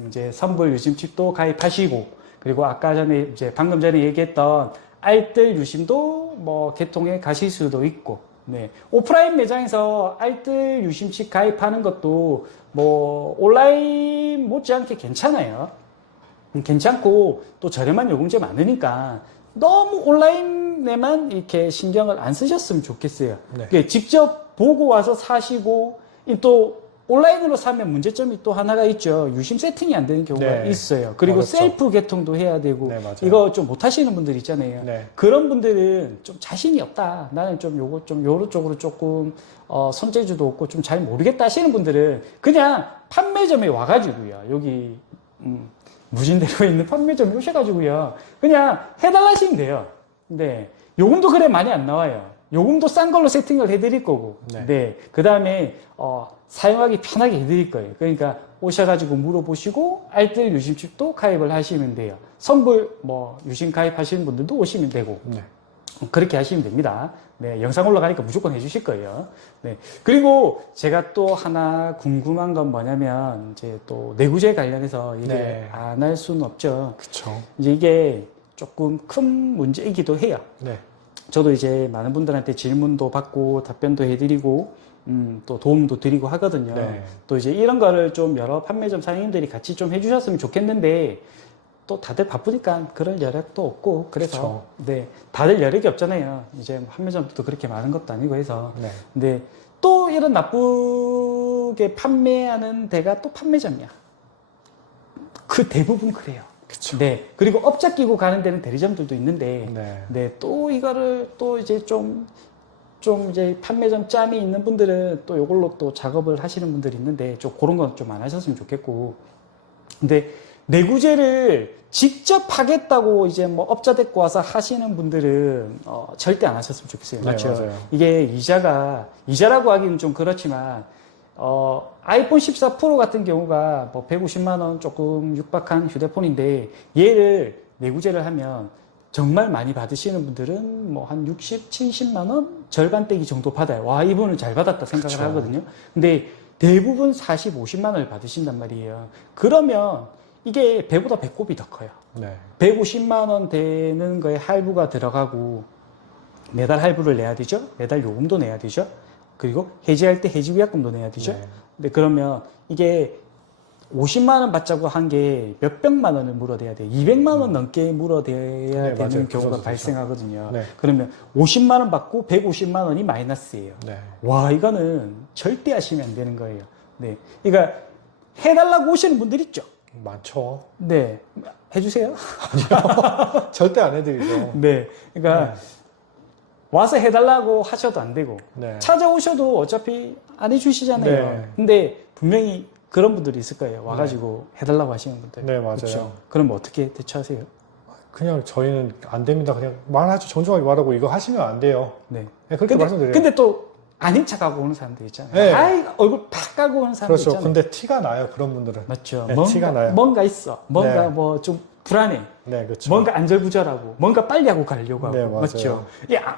이제 선불 유심칩도 가입하시고, 그리고 아까 전에, 이제 방금 전에 얘기했던 알뜰 유심도 개통해 가실 수도 있고, 네. 오프라인 매장에서 알뜰 유심칩 가입하는 것도 온라인 못지않게 괜찮아요. 괜찮고 또 저렴한 요금제 많으니까 너무 온라인에만 이렇게 신경을 안 쓰셨으면 좋겠어요. 네. 직접 보고 와서 사시고 또 온라인으로 사면 문제점이 또 하나가 있죠. 유심 세팅이 안 되는 경우가 네. 있어요. 그리고 어렵죠. 셀프 개통도 해야 되고 네, 맞아요. 이거 좀 못하시는 분들 있잖아요. 네. 그런 분들은 좀 자신이 없다. 나는 좀 요런 쪽으로 조금 손재주도 없고 좀 잘 모르겠다 하시는 분들은 그냥 판매점에 와가지고요. 여기 무진대로에 있는 판매점에 오셔가지고요. 그냥 해달라 하시면 돼요. 네. 요금도 그래 많이 안 나와요. 요금도 싼 걸로 세팅을 해드릴 거고. 네. 네. 그 다음에, 사용하기 편하게 해드릴 거예요. 그러니까 오셔가지고 물어보시고, 알뜰 유심칩도 가입을 하시면 돼요. 선불, 유심 가입하시는 분들도 오시면 되고. 네. 그렇게 하시면 됩니다. 네, 영상 올라가니까 무조건 해주실 거예요. 네. 그리고 제가 또 하나 궁금한 건 뭐냐면, 이제 또 내구재 관련해서 얘기를 네. 안 할 수는 없죠. 그쵸. 이제 이게 조금 큰 문제이기도 해요. 네. 저도 이제 많은 분들한테 질문도 받고 답변도 해드리고, 또 도움도 드리고 하거든요. 네. 또 이제 이런 거를 좀 여러 판매점 사장님들이 같이 좀 해주셨으면 좋겠는데, 또 다들 바쁘니까 그럴 여력도 없고 그래서 그쵸. 네 다들 여력이 없잖아요. 이제 판매점도 그렇게 많은 것도 아니고 해서 네. 근데 또 이런 나쁘게 판매하는 데가 또 판매점이야. 그 대부분 그래요. 그쵸. 네 그리고 업자 끼고 가는 데는 대리점들도 있는데 네. 네 또 이거를 또 이제 좀 이제 판매점 짬이 있는 분들은 또 이걸로 또 작업을 하시는 분들이 있는데 좀 그런 건 좀 안 하셨으면 좋겠고 근데 내구재를 직접 하겠다고 이제 뭐 업자 데리고 와서 하시는 분들은 절대 안 하셨으면 좋겠어요. 네, 맞죠? 맞아요. 이게 이자라고 하기는 좀 그렇지만 아이폰 14 프로 같은 경우가 뭐 150만 원 조금 육박한 휴대폰인데 얘를 내구재를 하면 정말 많이 받으시는 분들은 뭐 한 60, 70만 원 절반 떼기 정도 받아요. 와, 이분은 잘 받았다 생각을 그쵸. 하거든요. 근데 대부분 40, 50만 원을 받으신단 말이에요. 그러면 이게 배보다 배꼽이 더 커요. 네. 150만 원 되는 거에 할부가 들어가고 매달 할부를 내야 되죠. 매달 요금도 내야 되죠. 그리고 해지할 때 해지위약금도 내야 되죠. 네. 근데 그러면 이게 50만 원 받자고 한 게 몇백만 원을 물어대야 돼요. 200만 원 넘게 물어대야 네, 되는 맞아요. 경우가 그래서 발생하거든요. 네. 그러면 50만 원 받고 150만 원이 마이너스예요. 네. 와, 이거는 절대 하시면 안 되는 거예요. 네. 그러니까 해달라고 오시는 분들 있죠. 많죠. 네. 해주세요. 절대 안 해드리죠. 네. 그러니까 와서 해달라고 하셔도 안 되고 네. 찾아오셔도 어차피 안 해주시잖아요. 네. 근데 분명히 그런 분들이 있을 거예요. 와가지고 해달라고 하시는 분들. 네, 맞아요. 그렇죠? 그럼 어떻게 대처하세요? 그냥 저희는 안 됩니다. 그냥 말하죠. 정중하게 말하고 이거 하시면 안 돼요. 네. 네, 그렇게 말씀드려요. 근데 또 아닌 척하고 오는 사람들 있잖아요. 네. 아이, 얼굴 팍 까고 오는 사람들 그렇죠. 있잖아요. 근데 티가 나요. 그런 분들은. 맞죠. 네, 티가 나요. 뭔가 있어. 뭔가 네. 뭐 좀 불안해. 네, 그렇죠. 뭔가 안절부절하고 뭔가 빨리 하고 가려고 하고. 네, 맞아요. 맞죠.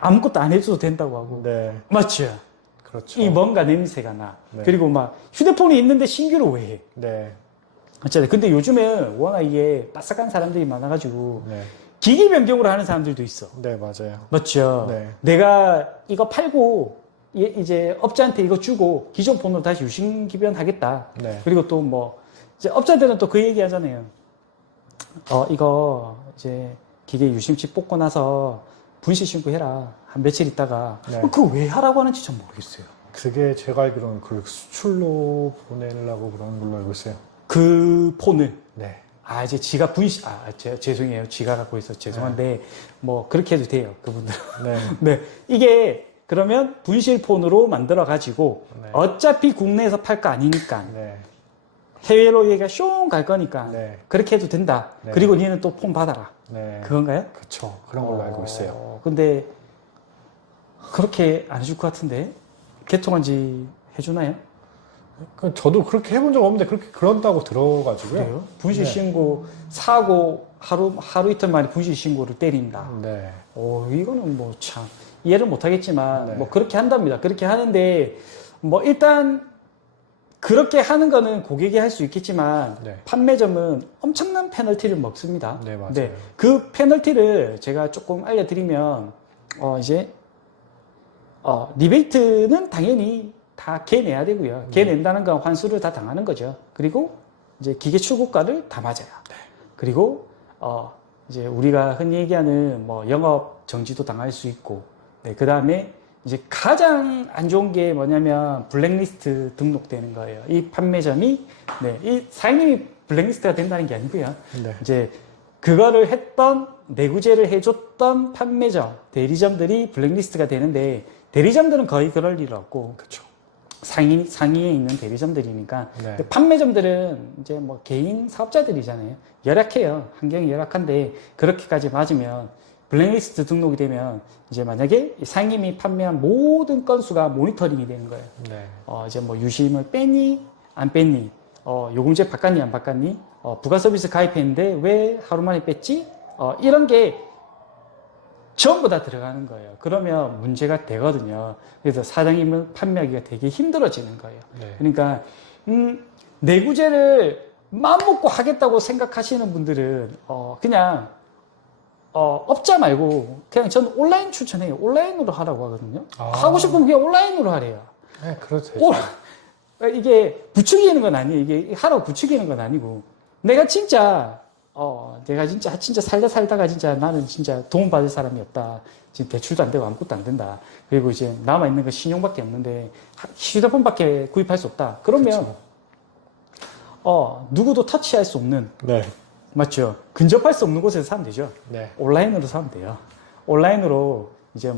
아무것도 안 해줘도 된다고 하고. 네, 맞죠. 그렇죠. 이 뭔가 냄새가 나. 네. 그리고 막 휴대폰이 있는데 신규로 왜 해? 네, 어쨌든 근데 요즘에 워낙 이게 빠삭한 사람들이 많아가지고 네, 기기 변경으로 하는 사람들도 있어. 네, 맞아요. 맞죠. 네. 내가 이거 팔고 이제 업자한테 이거 주고 기존 폰으로 다시 유심기변 하겠다. 네, 그리고 또 뭐 이제 업자들은 또 그 얘기 하잖아요. 이거 이제 기계 유심칩 뽑고 나서 분실 신고해라. 한 며칠 있다가 네. 그거 왜 하라고 하는지 전 모르겠어요. 그게 제가 알기로는 그 수출로 보내려고 그러는 걸로 알고 있어요. 그 폰을 네, 이제 지가 죄송해요. 지가 갖고 있어. 죄송한데, 뭐, 그렇게 해도 돼요. 그분들. 네, 네. 이게, 그러면 분실폰으로 만들어가지고, 네. 어차피 국내에서 팔 거 아니니까, 네, 해외로 얘가 숑 갈 거니까, 네. 그렇게 해도 된다. 네. 그리고 니는 또 폰 받아라. 네. 그건가요? 그쵸. 그런 걸로 알고 있어요. 근데, 그렇게 안 해줄 것 같은데, 개통한지 해주나요? 저도 그렇게 해본 적 없는데 그렇게 그런다고 들어가지고요. 그래요? 분실 네. 신고, 사고, 하루 이틀 만에 분실 신고를 때린다. 네, 이거는 뭐 참 이해를 못 하겠지만 네. 뭐 그렇게 한답니다. 그렇게 하는데 뭐 일단 그렇게 하는 거는 고객이 할 수 있겠지만 네. 판매점은 엄청난 페널티를 먹습니다. 네, 맞아요. 근데 그 페널티를 제가 조금 알려드리면 이제 리베이트는 당연히 다 걔내야 되고요. 걔 낸다는 건 환수를 다 당하는 거죠. 그리고 이제 기계 출고가를 다 맞아요. 그리고 이제 우리가 흔히 얘기하는 뭐 영업 정지도 당할 수 있고, 네, 그 다음에 이제 가장 안 좋은 게 뭐냐면 블랙리스트 등록되는 거예요. 이 판매점이, 네, 이 사장님이 블랙리스트가 된다는 게 아니고요. 네, 이제 그거를 했던 내구재를 해줬던 판매점, 대리점들이 블랙리스트가 되는데 대리점들은 거의 그럴 일 없고, 그쵸. 상위에 있는 대리점들이니까 네. 판매점들은 이제 뭐 개인 사업자들이잖아요. 열악해요. 환경이 열악한데 그렇게까지 맞으면 블랙리스트 등록이 되면 이제 만약에 상임이 판매한 모든 건수가 모니터링이 되는 거예요. 네, 이제 뭐 유심을 뺐니 안 뺐니, 요금제 바꿨니 안 바꿨니, 부가 서비스 가입했는데 왜 하루 만에 뺐지, 이런 게 전부 다 들어가는 거예요. 그러면 문제가 되거든요. 그래서 사장님은 판매하기가 되게 힘들어지는 거예요. 네. 그러니까 내구재를 마음먹고 하겠다고 생각하시는 분들은 그냥 업자 말고 그냥 저는 온라인 추천해요. 온라인으로 하라고 하거든요. 하고 싶으면 그냥 온라인으로 하래요. 네, 그렇죠. 이게 부추기는 건 아니에요. 이게 하라고 부추기는 건 아니고 내가 진짜 살다가 진짜 나는 진짜 도움받을 사람이 없다. 지금 대출도 안 되고 아무것도 안 된다. 그리고 이제 남아있는 건 신용밖에 없는데 휴대폰밖에 구입할 수 없다. 그러면, 누구도 터치할 수 없는, 네, 맞죠? 근접할 수 없는 곳에서 사면 되죠. 네, 온라인으로 사면 돼요. 온라인으로 이제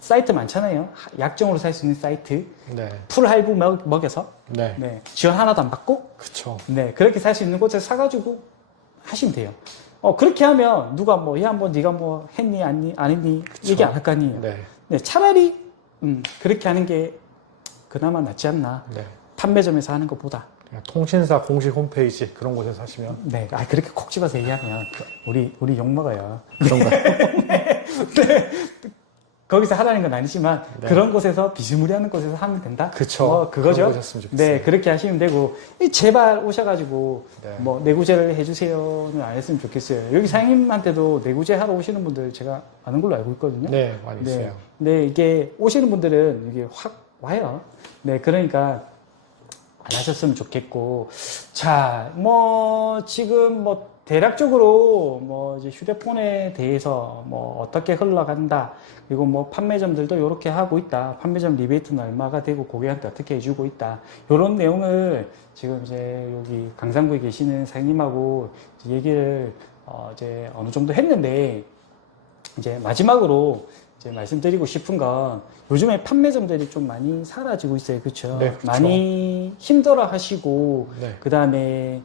사이트 많잖아요. 약정으로 살 수 있는 사이트. 네. 풀 할부 먹여서. 네. 네. 지원 하나도 안 받고. 그쵸. 네. 그렇게 살 수 있는 곳에서 사가지고 하시면 돼요. 그렇게 하면 누가 뭐, 야, 뭐, 네가 뭐 했니, 안 했니? 그쵸. 얘기 안 할 거 아니에요. 네. 네. 차라리, 그렇게 하는 게 그나마 낫지 않나. 네. 판매점에서 하는 것보다. 그냥 통신사 공식 홈페이지 그런 곳에서 하시면 네. 그렇게 콕 집어서 얘기하면 우리 욕먹어요. 그런가요? 네. 거기서 하라는 건 아니지만 네. 그런 곳에서 비스무리하는 곳에서 하면 된다. 그쵸. 그거죠. 그런 곳이었으면 좋겠어요. 네, 그렇게 하시면 되고 제발 오셔가지고 네. 뭐 내구제를 해주세요는 안 했으면 좋겠어요. 여기 사장님한테도 내구제 하러 오시는 분들 제가 아는 걸로 알고 있거든요. 네, 많이 있어요. 네, 이게 오시는 분들은 이게 확 와요. 네, 그러니까 안 하셨으면 좋겠고, 자, 뭐 지금 뭐 대략적으로 뭐 이제 휴대폰에 대해서 뭐 어떻게 흘러간다. 그리고 뭐 판매점들도 이렇게 하고 있다. 판매점 리베이트는 얼마가 되고 고객한테 어떻게 해주고 있다. 이런 내용을 지금 이제 여기 강상구에 계시는 사장님하고 이제 얘기를 이제 어느 정도 했는데 이제 마지막으로 이제 말씀드리고 싶은 건 요즘에 판매점들이 좀 많이 사라지고 있어요. 그렇죠? 네, 그쵸. 많이 힘들어 하시고 네. 그다음에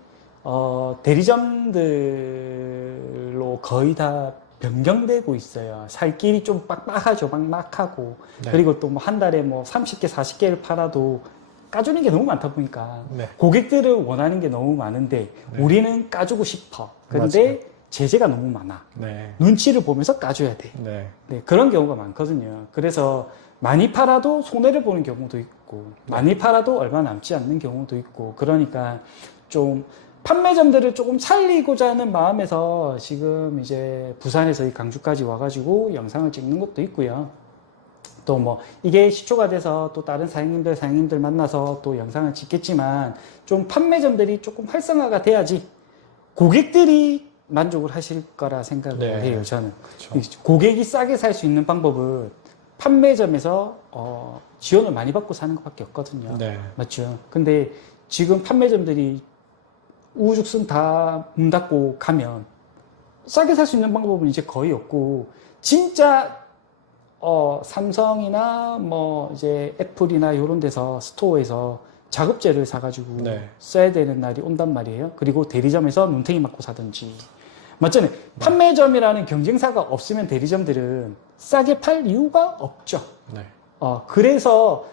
대리점들로 거의 다 변경되고 있어요. 살 길이 좀 빡빡하죠. 막막하고. 네. 그리고 또 뭐 한 달에 뭐 30개, 40개를 팔아도 까주는 게 너무 많다 보니까 네. 고객들을 원하는 게 너무 많은데 네. 우리는 까주고 싶어. 근데 제재가 너무 많아. 네. 눈치를 보면서 까줘야 돼. 네. 네, 그런 경우가 많거든요. 그래서 많이 팔아도 손해를 보는 경우도 있고, 많이 팔아도 얼마 남지 않는 경우도 있고, 그러니까 좀 판매점들을 조금 살리고자 하는 마음에서 지금 이제 부산에서 이 강주까지 와가지고 영상을 찍는 것도 있고요. 또 뭐 이게 시초가 돼서 또 다른 사장님들 만나서 또 영상을 찍겠지만 좀 판매점들이 조금 활성화가 돼야지 고객들이 만족을 하실 거라 생각을 네. 해요, 저는. 그쵸. 고객이 싸게 살 수 있는 방법은 판매점에서 지원을 많이 받고 사는 것밖에 없거든요. 네. 맞죠? 근데 지금 판매점들이 우후죽순 다 문 닫고 가면 싸게 살 수 있는 방법은 이제 거의 없고, 진짜 삼성이나 뭐 이제 애플이나 이런 데서 스토어에서 작업제를 사가지고 네. 써야 되는 날이 온단 말이에요. 그리고 대리점에서 눈탱이 맞고 사든지. 맞잖아요. 판매점이라는 경쟁사가 없으면 대리점들은 싸게 팔 이유가 없죠. 네. 그래서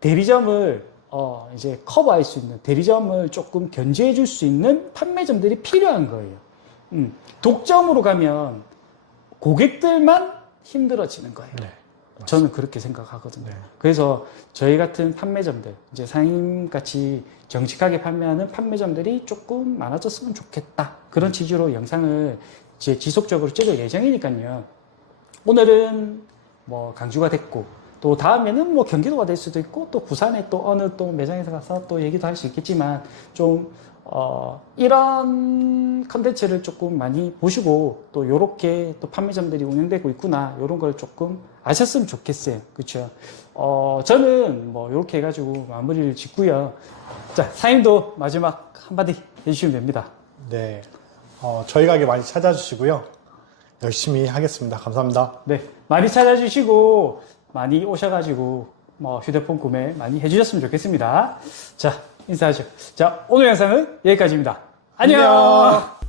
대리점을 이제 커버할 수 있는, 대리점을 조금 견제해 줄 수 있는 판매점들이 필요한 거예요. 독점으로 가면 고객들만 힘들어지는 거예요. 네. 저는 그렇게 생각하거든요. 네. 그래서 저희 같은 판매점들, 이제 사장님 같이 정직하게 판매하는 판매점들이 조금 많아졌으면 좋겠다. 그런 취지로 영상을 이제 지속적으로 찍을 예정이니까요. 오늘은 뭐 강주가 됐고, 또 다음에는 뭐 경기도가 될 수도 있고, 또 부산에 또 어느 또 매장에서 가서 또 얘기도 할 수 있겠지만, 좀, 이런 컨텐츠를 조금 많이 보시고, 또 요렇게 또 판매점들이 운영되고 있구나, 요런 걸 조금 아셨으면 좋겠어요. 그쵸? 저는 뭐 요렇게 해가지고 마무리를 짓고요. 자, 사장님도 마지막 한마디 해주시면 됩니다. 네. 저희 가게 많이 찾아주시고요. 열심히 하겠습니다. 감사합니다. 네, 많이 찾아주시고 많이 오셔가지고 뭐 휴대폰 구매 많이 해주셨으면 좋겠습니다. 자, 인사하죠. 자, 오늘 영상은 여기까지입니다. 안녕.